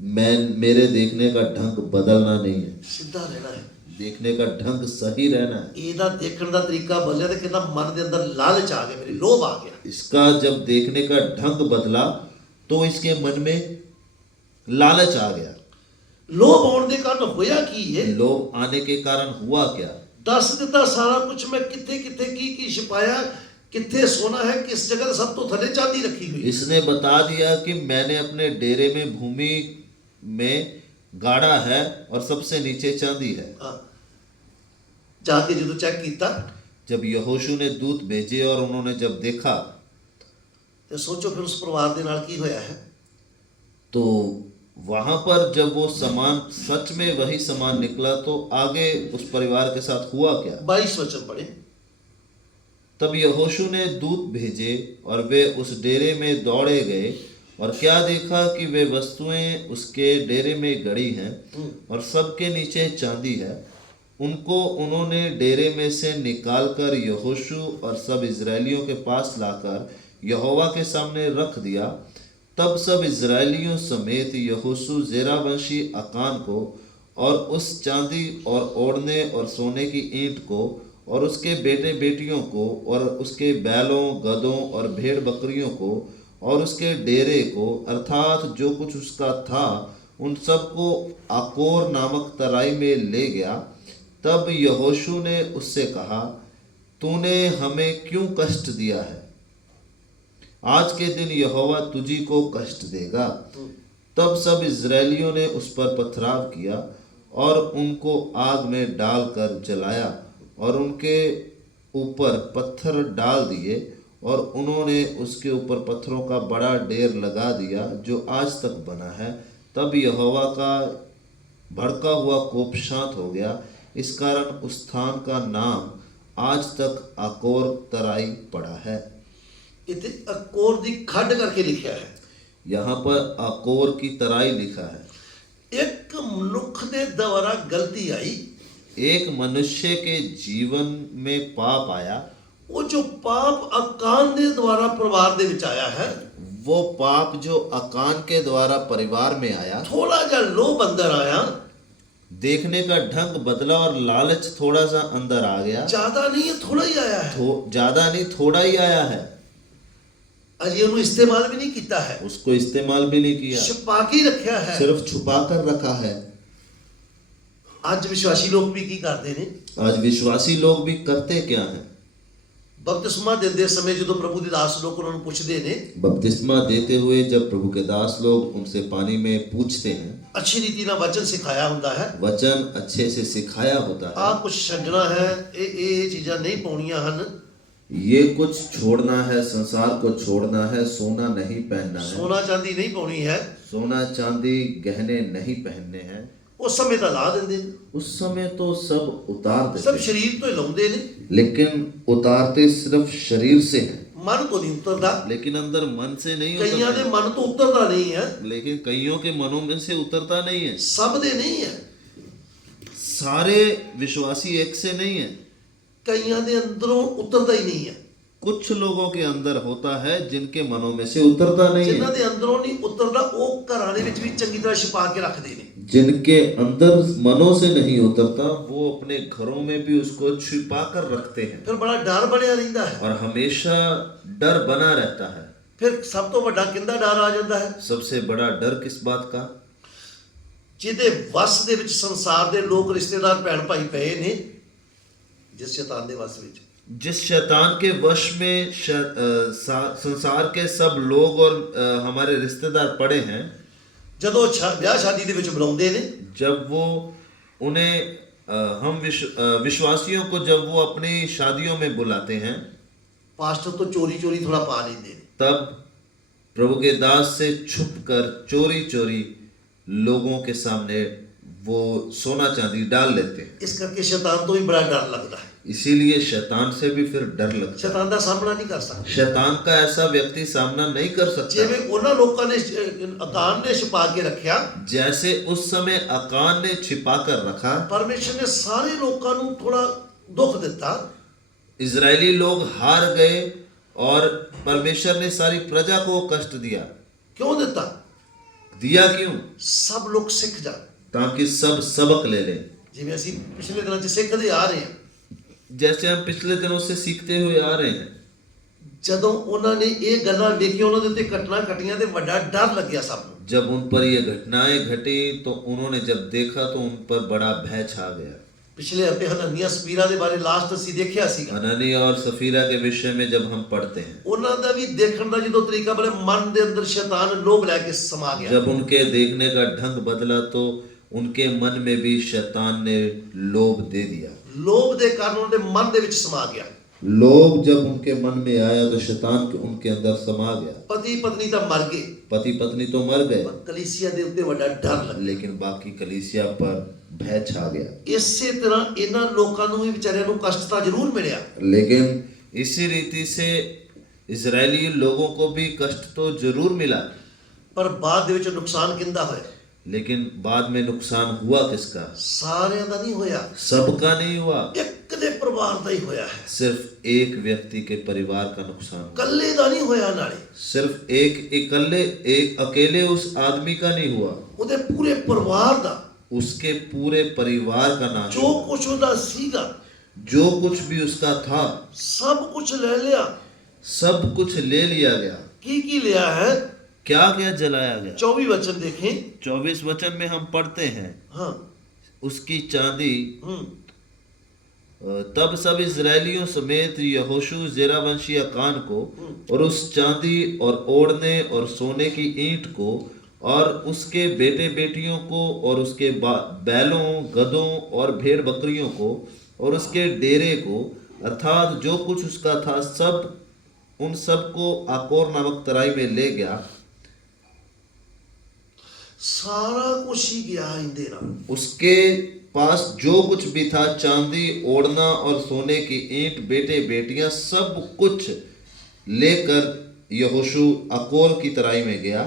मैं मेरे देखने का ढंग बदलना नहीं है, सीधा रहना है। देखने का ढंग सही रहना है। ਇਹਦਾ ਦੇਖਣ ਦਾ ਤਰੀਕਾ ਬਦਲਿਆ ਤੇ ਕਹਿੰਦਾ ਮਨ ਦੇ ਅੰਦਰ ਲਾਲਚ ਆ ਗਿਆ, ਮੇਰੀ ਲੋਭ ਆ ਗਿਆ। इसका जब देखने का ढंग बदला तो इसके मन में लालच आ गया। ਲੋਭ ਆਉਣ ਦੇ ਕਾਰਨ ਹੋਇਆ ਕੀ ਹੈ? लोभ आने के कारण हुआ क्या? ਦੱਸ ਦਿੱਤਾ ਸਾਰਾ ਕੁਝ, ਮੈਂ ਕਿੱਥੇ ਕਿੱਥੇ ਕੀ ਛੁਪਾਇਆ, कितने सोना है, किस जगह सब तो थले चांदी रखी हुई। इसने बता दिया कि मैंने अपने डेरे में भूमि में गाड़ा है और सबसे नीचे चांदी है। जाके जो चेक किया, जब यहोशू ने दूत भेजे और उन्होंने जब देखा तो सोचो फिर उस परिवार के नाल की होया है। तो वहां पर जब वो सामान सच में वही सामान निकला तो आगे उस परिवार के साथ हुआ क्या? 22 वचन पढ़े। तब यहोशू ने दूत भेजे और वे उस डेरे में दौड़े गए और क्या देखा कि वे वस्तुएं उसके डेरे में गड़ी हैं और सबके नीचे चांदी है। उनको उन्होंने डेरे में से निकालकर यहोशू और सब इजरायलियों के पास लाकर यहोवा के सामने रख दिया। तब सब इजरायलियों समेत यहोशू जेरावंशी अकान को और उस चांदी और ओढ़ने और सोने की ईंट को और उसके बेटे बेटियों को और उसके बैलों गधों और भेड़ बकरियों को और उसके डेरे को अर्थात जो कुछ उसका था उन सबको आकोर नामक तराई में ले गया। तब यहोशू ने उससे कहा, तूने हमें क्यों कष्ट दिया है? आज के दिन यहोवा तुझी को कष्ट देगा। तब सब इजरायलियों ने उस पर पथराव किया और उनको आग में डालकर जलाया और उनके ऊपर पत्थर डाल दिए और उन्होंने उसके ऊपर पत्थरों का बड़ा ढेर लगा दिया जो आज तक बना है। तब यहोवा का भड़का हुआ कोप शांत हो गया। इस कारण उस स्थान का नाम आज तक आकोर तराई पड़ा है। इतने आकोर दी खड्ड करके लिखा है, यहाँ पर आकोर की तराई लिखा है। एक मनुख के द्वारा गलती आई, एक मनुष्य के जीवन में पाप आया। वो जो पाप अकान के द्वारा परिवार दे विच आया है, वो पाप जो अकान के द्वारा परिवार में आया, थोड़ा जा लोभ अंदर आया, देखने का ढंग बदला और लालच थोड़ा सा अंदर आ गया। ज्यादा नहीं है, थोड़ा ही आया है। ज्यादा नहीं, थोड़ा ही आया है। अजे उन्होंने इस्तेमाल भी नहीं किया है, उसको इस्तेमाल भी नहीं किया, छुपा के रखा है, सिर्फ छुपा कर रखा है। आज विश्वासी लोग भी की करते हैं? आज विश्वासी लोग भी करते क्या हैं? बपतिस्मा देते समय जो प्रभु के दास लोग उन्होंने पूछते हैं, बपतिस्मा देते हुए जब प्रभु के दास लोग उनसे पानी में पूछते हैं, अच्छी रीति ना वचन सिखाया होता है, वचन अच्छे से सिखाया होता है, आ कुछ छड्डना है, ये चीज़ां नहीं पाउणियां हन, ये कुछ छोड़ना है, संसार को छोड़ना है, सोना नहीं पहनना है, सोना चांदी नहीं पाउणी है, सोना चांदी गहने नहीं पहनने हैं। उस समय तो ला देंगे, उस समय तो सब उतार देते, सब शरीर तो लाउंदे ने, लेकिन उतारते सिर्फ शरीर से हैं, मन को नहीं उतरता। लेकिन अंदर मन से नहीं कईयां दे उतरता। मन तो उतरता नहीं है, लेकिन कईयों के मनों में से उतरता नहीं है। सब दे नहीं है, सारे विश्वासी एक से नहीं है। कईयां दे अंदरों उतरता ही नहीं है। कुछ लोगों के अंदर होता है जिनके मनों में से उतरता नहीं जिन्हां है। दे अंदरों नहीं उतरदा वो घरां दे विच भी चंगी तरह छिपा के रखदे ने। जिनके अंदर मनों से नहीं उतरता वो अपने घरों में भी उसको छिपा कर रखते हैं फिर बड़ा डर बनिया रहिंदा है। और हमेशा डर बना रहता है। फिर सब तो वड्डा किंदा डर आ जाता है? सबसे बड़ा डर किस बात का? जिहदे वस दे विच संसार दे लोग रिश्तेदार भैन भाई पए ने, जिस शैतान दे वस विच, जिस शैतान के वश में संसार के सब लोग और हमारे रिश्तेदार पड़े हैं, जदों ब्याह शादी दे विच बुलाउंदे ने, जब वो उन्हें हम विश्वासियों को जब वो अपनी शादियों में बुलाते हैं, पास्टर तो चोरी चोरी थोड़ा पा लेंदे ने। तब प्रभु के दास से छुपकर चोरी चोरी लोगों के सामने वो सोना चांदी डाल लेते हैं। इस करके शैतान तो भी बड़ा डर लगता है। इसीलिए शैतान से भी फिर डर लगता है। शैतान का सामना नहीं कर सकता। शैतान का ऐसा व्यक्ति सामना नहीं कर सकता। जिवें उन्हां लोकां ने अकान ने छिपा के रखा, जैसे उस समय अकान ने छिपा कर रखा, परमेश्वर ने सारे लोकां नूं थोड़ा दुख दिता। इजरायली लोग हार गए और परमेश्वर ने सारी प्रजा को कष्ट दिया। क्यों दिता? दिया क्यों? सब लोग सीख जाए, ताकि सब सबक ले लें। ਜਿਵੇਂ ਅਸੀਂ ਪਿਛਲੇ ਦਿਨਾਂ 'ਚ ਸਿੱਖਦੇ ਆ ਰਹੇ ਹਾਂ, जैसे हम पिछले दिनों से सीखते हुए आ रहे हैं, ਜਦੋਂ ਉਹਨਾਂ ਨੇ ਇਹ ਗੱਲਾਂ ਵੇਖੀਆਂ, ਉਹਨਾਂ ਦੇ ਉੱਤੇ ਘਟਨਾ ਘਟੀਆਂ ਤੇ ਵੱਡਾ ਡਰ ਲੱਗਿਆ ਸਭ ਨੂੰ। जब उन पर ये घटनाएं घटी तो उन्होंने जब देखा तो उन पर बड़ा भय छा गया। ਪਿਛਲੇ ਹਫ਼ਤੇ ਹਨਨੀਆ ਸਪੀਰਾ ਦੇ ਬਾਰੇ ਲਾਸਟ ਅਸੀਂ ਦੇਖਿਆ ਸੀਗਾ। हननिया और सफीरा के विषय में जब हम पढ़ते हैं, ਉਹਨਾਂ ਦਾ ਵੀ ਦੇਖਣ ਦਾ ਜਦੋਂ ਤਰੀਕਾ ਬਲੇ ਮਨ ਦੇ ਅੰਦਰ ਸ਼ੈਤਾਨ ਲੋਭ ਲੈ ਕੇ ਸਮਾ ਗਿਆ। जब उनके देखने का ढंग बदला तो उनके मन में भी शैतान ने लोभ दे दिया। ਲੋਭ ਦੇ ਕਾਰਨ ਉਹਨਾਂ ਦੇ ਮਨ ਦੇ ਵਿੱਚ ਸਮਾ ਗਿਆ। लोभ जब उनके मन में आया तो शैतान उनके अंदर समा गया। ਪਤੀ ਪਤਨੀ ਤਾਂ ਮਰ ਗਏ, पति पत्नी तो मर गए, ਪਰ ਕਲੀਸਿया ਦੇ ਉੱਤੇ ਵੱਡਾ ਡਰ ਲੱਗਾ। लेकिन बाकी कलीसिया पर भय छा गया। ਇਸੇ ਤਰ੍ਹਾਂ ਇਹਨਾਂ ਲੋਕਾਂ ਨੂੰ ਵੀ ਵਿਚਾਰਿਆਂ ਨੂੰ ਕਸ਼ਟ ਤਾਂ ਜ਼ਰੂਰ ਮਿਲਿਆ, लेकिन इसी रीति से इजरायली लोगों को भी कष्ट तो जरूर मिला, ਪਰ ਬਾਅਦ ਦੇ ਵਿੱਚ ਨੁਕਸਾਨ ਕਿੰਦਾ ਹੋਇਆ? लेकिन बाद में नुकसान हुआ किसका? ਸਾਰਿਆਂ ਦਾ नहीं ਹੋਇਆ, सबका नहीं हुआ, ਇੱਕ ਦੇ ਪਰਿਵਾਰ ਦਾ ਹੀ ਹੋਇਆ ਹੈ। सिर्फ एक व्यक्ति के परिवार का नुकसान हुआ। ਕੱਲੇ ਦਾ नहीं ਹੋਇਆ, ਨਾਲੇ सिर्फ एक अकेले उस आदमी का नहीं हुआ, ਉਹਦੇ ਪੂਰੇ ਪਰਿਵਾਰ ਦਾ उसके पूरे परिवार का नाश ਜੋ हुआ। ਕੁਝ ਉਹਦਾ ਸੀਗਾ जो कुछ भी उसका था ਸਭ ਕੁਝ ਲੈ ਲਿਆ। सब कुछ ले लिया गया। ਕੀ ਲਿਆ है? क्या क्या जलाया गया? 24 वचन देखें। 24 वचन में हम पढ़ते हैं, हाँ, उसकी चांदी। हम्म, तब सब इजरायलियों समेत यहोशू जेरावंशी अकान को और उस चांदी और ओढ़ने और सोने की ईंट को और उसके बेटे बेटियों को और उसके बैलों गधों और भेड़ बकरियों को और उसके डेरे को, अर्थात जो कुछ उसका था, सब उन सब को आकोर नामक तराई में ले गया। सारा कुछ ही गया इनके नाम। उसके पास जो कुछ भी था, चांदी, ओढ़ना और सोने की ईंट, बेटे बेटियां, सब कुछ लेकर यहोशू अकोर की तराई में गया।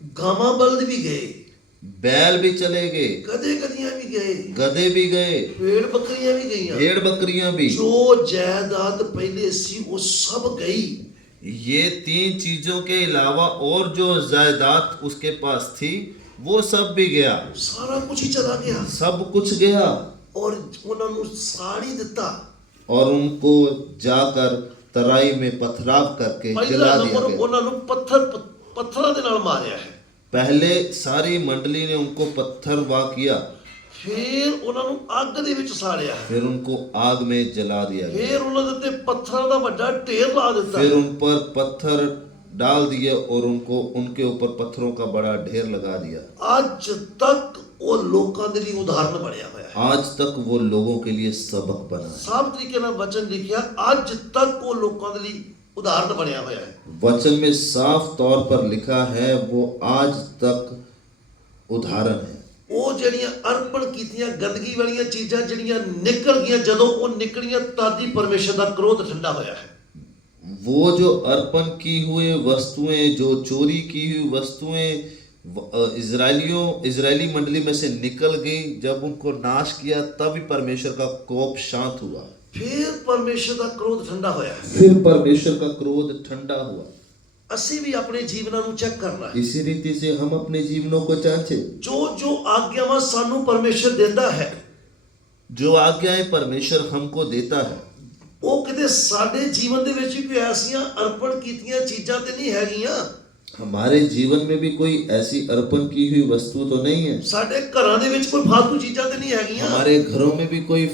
गामा बल्द भी गए, बैल भी चले गए, गधे गधियां भी गए, गधे भी गए, भेड़ बकरियां भी गई, भेड़ बकरियां भी। जो जायदाद पहले सी वो सब गई। ये 3 चीजों के अलावा और जो जायदाद उसके पास थी वो सब भी गया। सारा कुछ ही चला गया। सब कुछ गया। और उन्होंने साड़ी दिता, और उनको जाकर तराई में पथराव करके जला दिया गया। उन्होंने पत्थर दे नाल मारिया है। पहले सारी मंडली ने उनको पत्थरवाह किया, फिर उन्होंने आग दे विच साड़िया है, फिर उनको आग में जला दिया गया, फिर उन्होंने ते पत्थरों का बड़ा ढेर ला दिता, फिर उन पर पत्थर डाल दिए और उनको उनके ऊपर पत्थरों का बड़ा ढेर लगा दिया। आज तक वो लोगों के लिए उदाहरण बनया हुआ है। आज तक वो लोगों के लिए सबक बना है। साफ तरीके ना वचन लिखिया, आज तक वो लोगों के लिए उदाहरण बनया हुआ है। वचन में साफ तौर पर लिखा है, वो आज तक उदाहरण है। वो जड़ियां अर्पण कीतियां गंदगी वाली चीज़ां जड़ियां निकल गई, जदों वो निकलियां तादी परमेश्वर का क्रोध ठंडा होया है। वो जो अर्पण की हुई वस्तुएं, जो चोरी की हुई वस्तुएं इजरायली मंडली में से निकल गई, जब उनको नाश किया तभी परमेश्वर का कोप शांत हुआ। फिर परमेश्वर का क्रोध ठंडा होया है। फिर परमेश्वर का क्रोध ठंडा हुआ। असी भी अपने जीवनों को चेक करना है। इसी रीति से हम अपने जीवनों को जांचे। जो जो आज्ञावां सानू परमेश्वर देता है, जो आज्ञाएं परमेश्वर हमको देता है, वो किते साडे जीवन दे विच भी कोई ऐसियां अर्पण कीतियां चीज़ां ते नहीं हैगियां। हमारे जीवन में भी कोई ऐसी अर्पण की हुई वस्तु तो नहीं है। साडे घरां दे विच कोई फालतू चीज़ां ते नहीं हैगियां। हमारे घरों में भी कोई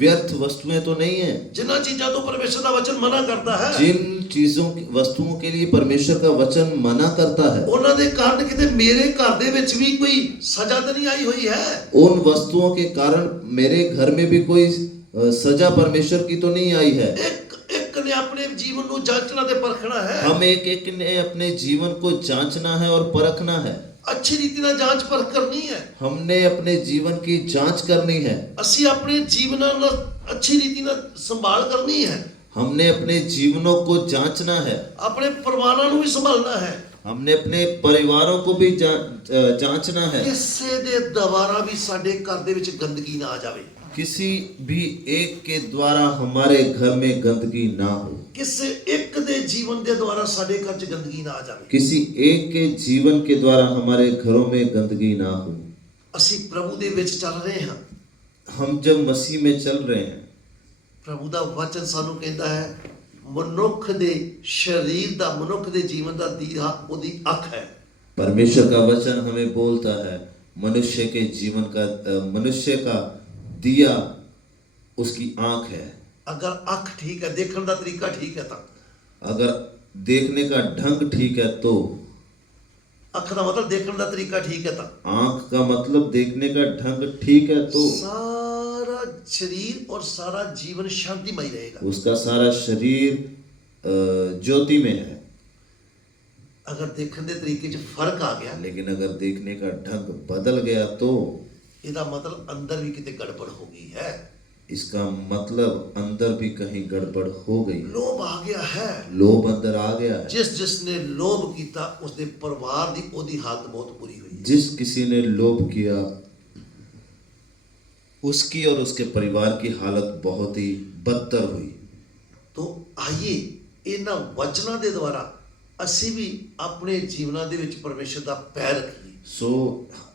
व्यर्थ वस्तुएं तो नहीं है। जिन्हां चीज़ां तो परमेश्वर का वचन मना करता है, जिन चीजों वस्तुओं के लिए परमेश्वर का वचन मना करता है, उन्हां दे कारण किते मेरे घर दे विच भी कोई सजा तो नहीं आई हुई है। उन वस्तुओं के कारण मेरे घर में भी कोई सजा परमेश्वर की तो नहीं आई है। एक ने अपने जीवन को जांचना ते परखना है। हम एक ने अपने जीवन को जांचना है और परखना है। अच्छी रीति ना जांच परख करनी है। हमने अपने जीवन की जांच करनी है। असी अपने जीवन ना अच्छी रीति ना संभाल करनी है। हमने अपने जीवनों को जांचना है। अपने परिवारों को भी संभालना है। हमने अपने परिवारों को भी जांचना है। किसी दे द्वारा भी साडे घर दे विच गंदगी ना आ जावे। किसी भी एक के द्वारा हमारे घर में गंदगी ना हो। किसी एक दे जीवन दे द्वारा साडे घर च गंदगी ना आ जावे। किसी एक के जीवन के द्वारा हमारे घरों में गंदगी ना हो। असी प्रभु दे विच चल रहे हैं। हम जब मसीह में चल रहे हैं, ਪ੍ਰਭੂ ਦਾ ਵਚਨ ਸਾਨੂੰ ਕਹਿੰਦਾ ਹੈ ਮਨੁੱਖ ਦੇ ਸਰੀਰ ਦਾ ਮਨੁੱਖ ਦੇ ਜੀਵਨ ਦਾ ਦੀਵਾ ਉਹਦੀ ਅੱਖ ਹੈ। परमेश्वर का वचन हमें बोलता है मनुष्य के जीवन का मनुष्य का दिया उसकी आंख है। ਅਗਰ ਅੱਖ ਠੀਕ ਹੈ, ਦੇਖਣ ਦਾ ਤਰੀਕਾ ਠੀਕ ਹੈ ਤਾਂ अगर देखने का ढंग ठीक है तो, ਅੱਖ ਦਾ ਮਤਲਬ ਦੇਖਣ ਦਾ ਤਰੀਕਾ ਠੀਕ ਹੈ ਤਾਂ आंख का मतलब देखने का ढंग ठीक है तो सारा शरीर और सारा जीवन शांतिमय रहेगा। उसका सारा शरीर ज्योति में है। अगर देखने के तरीके च फर्क आ गया, लेकिन अगर देखने का ढंग बदल गया तो इसका मतलब अंदर भी कितने गड़बड़ हो गई है। इसका मतलब अंदर भी कहीं गड़बड़ हो गई, लोभ आ गया है। लोभ अंदर आ गया है। जिसने लोभ किया उसके परिवार की ओदी हालत बहुत बुरी हुई। जिस किसी ने लोभ किया उसकी और उसके परिवार की हालत बहुत ही बदतर हुई। तो आइए इन्हां वचनां दे द्वारा ਅਸੀਂ भी अपने जीवना दे विच परमेश्वर दा पैर रखिए। सो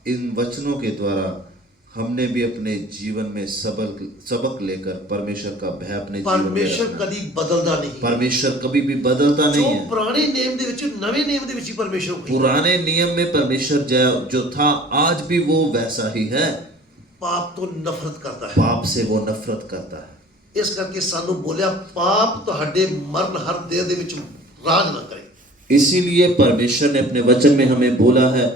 इन वचनों के द्वारा हमने भी अपने जीवन में सबक लेकर परमेश्वर का भय अपने जीवन में परमेश्वर रखना। कभी बदलता नहीं। परमेश्वर कभी भी बदलता नहीं है। पुराने नियम दे विच नवे नियम दे विच ही परमेश्वर होई। पुराने नियम में परमेश्वर जो था आज भी वो वैसा ही है। पाप तो नफरत करता है। पाप से वो नफरत करता है। इस करके सानू बोलिया पाप तुहाडे मरण हर देह दे विच राज ना करे। इसीलिए परमेश्वर ने अपने वचन में हमें बोला है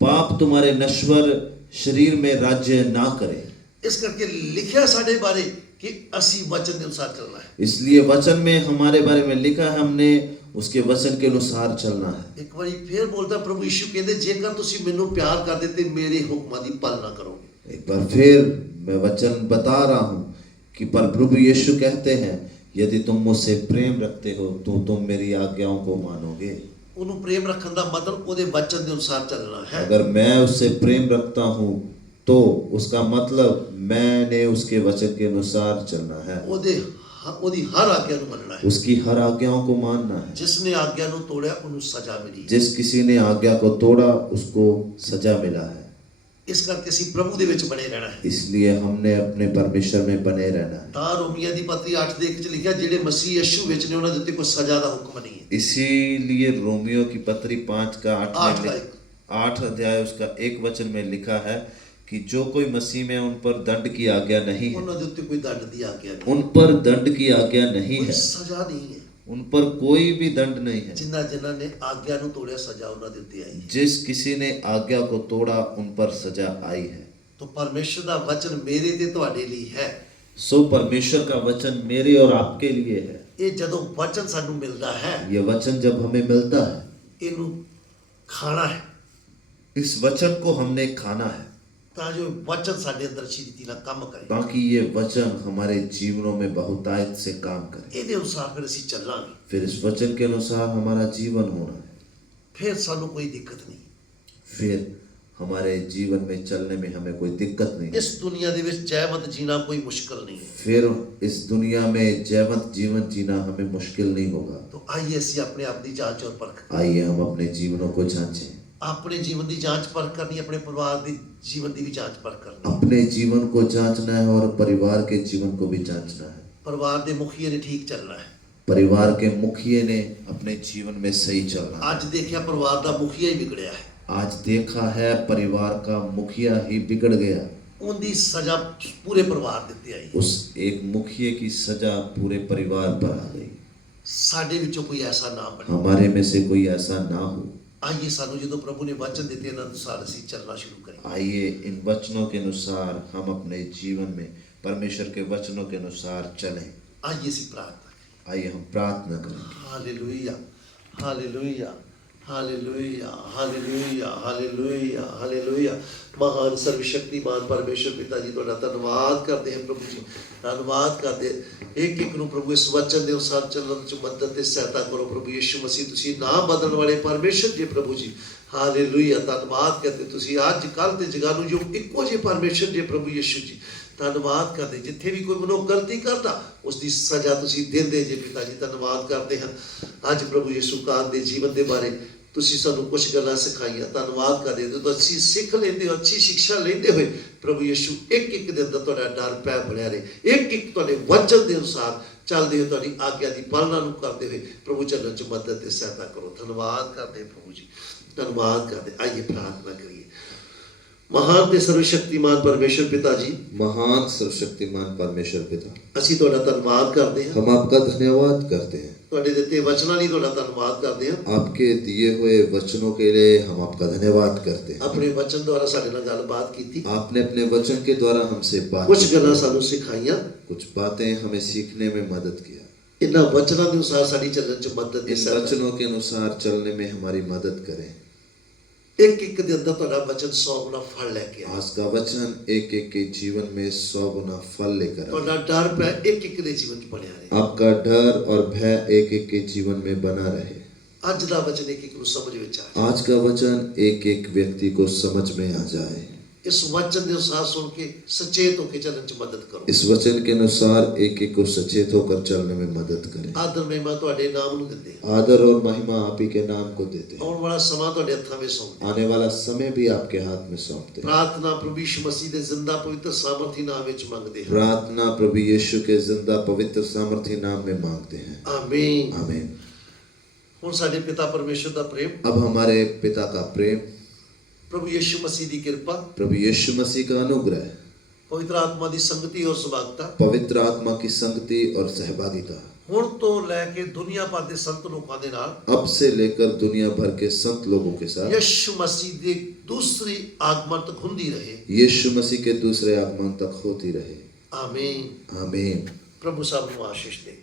पाप तुम्हारे नश्वर शरीर में राज्य ना करे। इस करके लिखा साडे बारे कि असी वचन के अनुसार चलना है। इसलिए वचन में हमारे बारे में लिखा है हमने उसके वचन के अनुसार चलना है। एक बार फिर बोलता प्रभु यीशु कहते जेकर तुसी मैनू प्यार कर देते मेरे हुक्मां दी पालना करोगे। एक बार फिर मैं वचन बता रहा हूँ कि पर प्रभु यीशु कहते हैं यदि तुम मुझसे प्रेम रखते हो तो तुम मेरी आज्ञाओं को मानोगे। उन्हों प्रेम रखने का मतलब ओदे वचन के अनुसार चलना है। अगर मैं उससे प्रेम रखता हूँ तो उसका मतलब मैंने उसके वचन के अनुसार चलना है। ओदी हर आज्ञा को मानना है। उसकी हर आज्ञाओं को मानना है। जिसने आज्ञा को तोड़ा उन्हें सजा मिली। जिस किसी ने आज्ञा को तोड़ा उसको सजा मिला है। इस करके असी प्रभु दे विच बने रहना है। इसलिए हमने अपने परमेश्वर में बने रहना है। ता रोमिया दी पत्री 8 दे विच लिखा जेड़े मसीह यीशु विच ने उन्हां दे उत्ते कोई सजा दा हुक्म नहीं है। इसीलिए रोमियो की पत्री 5 का 8 में 8 अध्याय उसका 1 वचन में लिखा है कि जो कोई मसीह में उन पर दंड की आज्ञा नहीं है। उन्हां दे उत्ते कोई दंड दी आज्ञा नहीं। उन पर दंड की आज्ञा नहीं कोई है। सजा नहीं है। उन पर कोई भी दंड नहीं है। जिन्हां ने आज्ञा को तोड़ा सजा उन्हां दे उत्ते आई। जिस किसी ने आज्ञा को तोड़ा उन पर सजा आई है। तो परमेश्वर का वचन मेरे ते तुहाडे लिए है। सो परमेश्वर का वचन मेरे और आपके लिए है। ये जदों वचन सानू मिलता है, ये वचन जब हमें मिलता है इनू खाना है। इस वचन को हमने खाना है ताकि वचन साडे अंदर शीघ्रता ना काम करे, ताकि ये वचन हमारे जीवनों में बहुतायत से काम करे। ये अनुसार फिर असी चलांगे। फिर इस वचन के अनुसार हमारा जीवन होना है। फिर सानू कोई दिक्कत नहीं। फिर हमारे जीवन में चलने में हमें कोई दिक्कत नहीं। इस दुनिया दे विच जयवंत जीना कोई मुश्किल नहीं है। फिर इस दुनिया में जयवंत जीवन जीना हमें मुश्किल नहीं होगा। तो आइए असी अपने आप की जांच और परख, आइए हम अपने जीवनों को जांचें। अपने जीवन की जांच परख करनी, अपने परिवार की जीवन की भी जांच परख करनी। अपने जीवन को जांचना है और परिवार के जीवन को भी जांचना है। परिवार के मुखिया ने ठीक चलना है। परिवार के मुखिया ने अपने जीवन में सही चलना है। आज देखिया परिवार का मुखिया ही बिगड़िया है। आज देखा है परिवार का मुखिया ही बिगड़ गया। उनकी सजा पूरे परिवार देते आई। उस एक मुखिया की सजा पूरे परिवार पर आ गई। साडे विचों कोई ऐसा ना बने। हमारे में से कोई ऐसा ना हो। आइए सानू जो प्रभु ने वचन दिते इन्हां अनुसार असीं चलना शुरू करें। आइए इन वचनों के अनुसार हम अपने जीवन में परमेश्वर के वचनों के अनुसार चलें। आइए असीं प्रार्थना करें। आइए हम प्रार्थना करें। Hallelujah, hallelujah, hallelujah, hallelujah, hallelujah, hallelujah. महान सर्वशक्तिमान परमेश्वर पिता जी तुहाडा धन्नवाद करते हैं प्रभु जी, धन्नवाद करते एक एक नूं प्रभु इस वचन के अनुसार चलण च मदद ते सहायता करो प्रभु यीशु मसीह। तुसीं ना बदलण वाले परमेश्वर जी प्रभु जी, हालेलुया। धन्नवाद करते तुसीं अज कल ते जगानू जो इक्को जे परमेश्वर जी प्रभु यीशु जी, धन्नवाद करते जिथे भी कोई मनुख गलती करता उसकी सजा तुसीं देंदे जे पिता जी। धन्नवाद करते हैं अज प्रभु यीशु कान के जीवन के बारे ਤੁਸੀਂ ਸਾਨੂੰ ਕੁਝ ਗੱਲਾਂ ਸਿਖਾਈਆਂ, ਧੰਨਵਾਦ ਕਰਦੇ ਹਾਂ। ਜਦੋਂ ਅਸੀਂ ਸਿੱਖ ਲੈਂਦੇ ਹੋ, ਅੱਛੀ ਸਿੱਖਿਆ ਲੈਂਦੇ ਹੋਏ ਪ੍ਰਭੂ ਯਿਸੂ ਇੱਕ ਇੱਕ ਦੇ ਅੰਦਰ ਤੁਹਾਡਾ ਡਰ ਪੈ ਬਣਿਆ ਰਹੇ, ਇੱਕ ਇੱਕ ਤੁਹਾਡੇ ਵਚਨ ਦੇ ਅਨੁਸਾਰ ਚੱਲਦੇ ਹੋ, ਤੁਹਾਡੀ ਆਗਿਆ ਦੀ ਪਾਲਣਾ ਨੂੰ ਕਰਦੇ ਹੋਏ ਪ੍ਰਭੂ ਚਰਨ ਚ ਮਦਦ ਤੇ ਸਹਾਇਤਾ ਕਰੋ। ਧੰਨਵਾਦ ਕਰਦੇ ਪ੍ਰਭੂ ਜੀ, ਧੰਨਵਾਦ ਕਰਦੇ। ਆइए प्रार्थना करिए। महान ते सर्वशक्तिमान परमेश्वर पिता जी, महान सर्वशक्तिमान परमेश्वर पिता, ਅਸੀਂ ਤੁਹਾਡਾ ਧੰਨਵਾਦ ਕਰਦੇ ਹਾਂ, हम आपका धन्यवाद करते हैं। ਤੁਹਾਡੇ ਦਿੱਤੇ ਵਚਨਾਂ ਲਈ ਤੁਹਾਡਾ ਧੰਨਵਾਦ ਕਰਦੇ ਹਾਂ। आपके दिए हुए वचनों के लिए हम आपका धन्यवाद करते हैं। ਆਪਣੇ ਵਚਨ ਦੁਆਰਾ ਸਾਡੇ ਨਾਲ ਗੱਲਬਾਤ ਕੀਤੀ, आपने अपने वचन के द्वारा हमसे बात ਕੁਝ की, ਗੱਲਾਂ ਸਾਨੂੰ ਸਿਖਾਈਆਂ। कुछ बातें हमें सीखने में मदद किया। ਇਹਨਾਂ ਵਚਨਾਂ ਦੇ ਅਨੁਸਾਰ ਸਾਡੀ ਚੱਲਣ ਚ ਮਦਦ ਦੇ इन ਸਹਾਇਤਾ। वचनों के अनुसार चलने में हमारी मदद करें। ਇੱਕ ਇੱਕ ਦੇ ਅੰਦਰ ਤੁਹਾਡਾ ਵਚਨ 100 ਗੁਣਾ ਫਲ ਲੈ ਕੇ ਆਏ। आज का वचन एक एक के जीवन में 100 गुना फल लेकर आए। ਤੁਹਾਡਾ ਡਰ ਪੈ ਇੱਕ ਇੱਕ ਦੇ ਜੀਵਨ ਚ ਬਣਿਆ ਰਹੇ। आपका डर और भय एक एक के जीवन में बना रहे। ਅੱਜ ਦਾ ਵਚਨ ਇੱਕ ਇੱਕ ਨੂੰ ਸਮਝ ਵਿੱਚ ਆ ਜਾਏ। आज का वचन एक एक व्यक्ति को समझ में आ जाए। ਇਸ ਵਚਨ ਦੇ ਅਨੁਸਾਰ ਸੁਣ ਕੇ सचेत होकर ਚੱਲਣ ਚ ਮਦਦ ਕਰੋ। इस वचन के अनुसार एक एक को सचेत होकर चलने में मदद करें। ਆਦਰ ਮਹਿਮਾ ਤੁਹਾਡੇ ਨਾਮ ਨੂੰ ਦਿੰਦੇ ਹਾਂ। आदर और महिमा आप ही के नाम को देते हैं। ਆਉਣ ਵਾਲਾ ਸਮਾਂ ਤੁਹਾਡੇ ਹੱਥਾਂ ਵਿੱਚ ਸੌਂਪਦੇ ਹਾਂ। आने वाला समय भी आपके हाथ में सौंपते हैं। प्रार्थना प्रभु यीशु मसीह के जिंदा पवित्र सामर्थी नाम विच मंगते हैं। प्रार्थना प्रभु यीशु के जिंदा पवित्र सामर्थी नाम में मांगते हैं। आमीन। आमीन। हुण साडे पिता परमेश्वर दा प्रेम, अब हमारे पिता का प्रेम, प्रभु यीशु मसीह दी कृपा, प्रभु यीशु मसीह का अनुग्रह, पवित्र आत्मा दी संगति और सहभागिता पवित्र आत्मा की संगति और सहभागिता हुण तो लैके दुनिया भर दे संत लोकां दे नाल, अब से लेकर दुनिया भर के संत लोगों के साथ यीशु मसीह दे दूसरी आगमन तक हुंदी रहे। यीशु मसीह के दूसरे आगमन तक होती रहे। आमीन। आमीन। प्रभु सब नूं आशीष दे।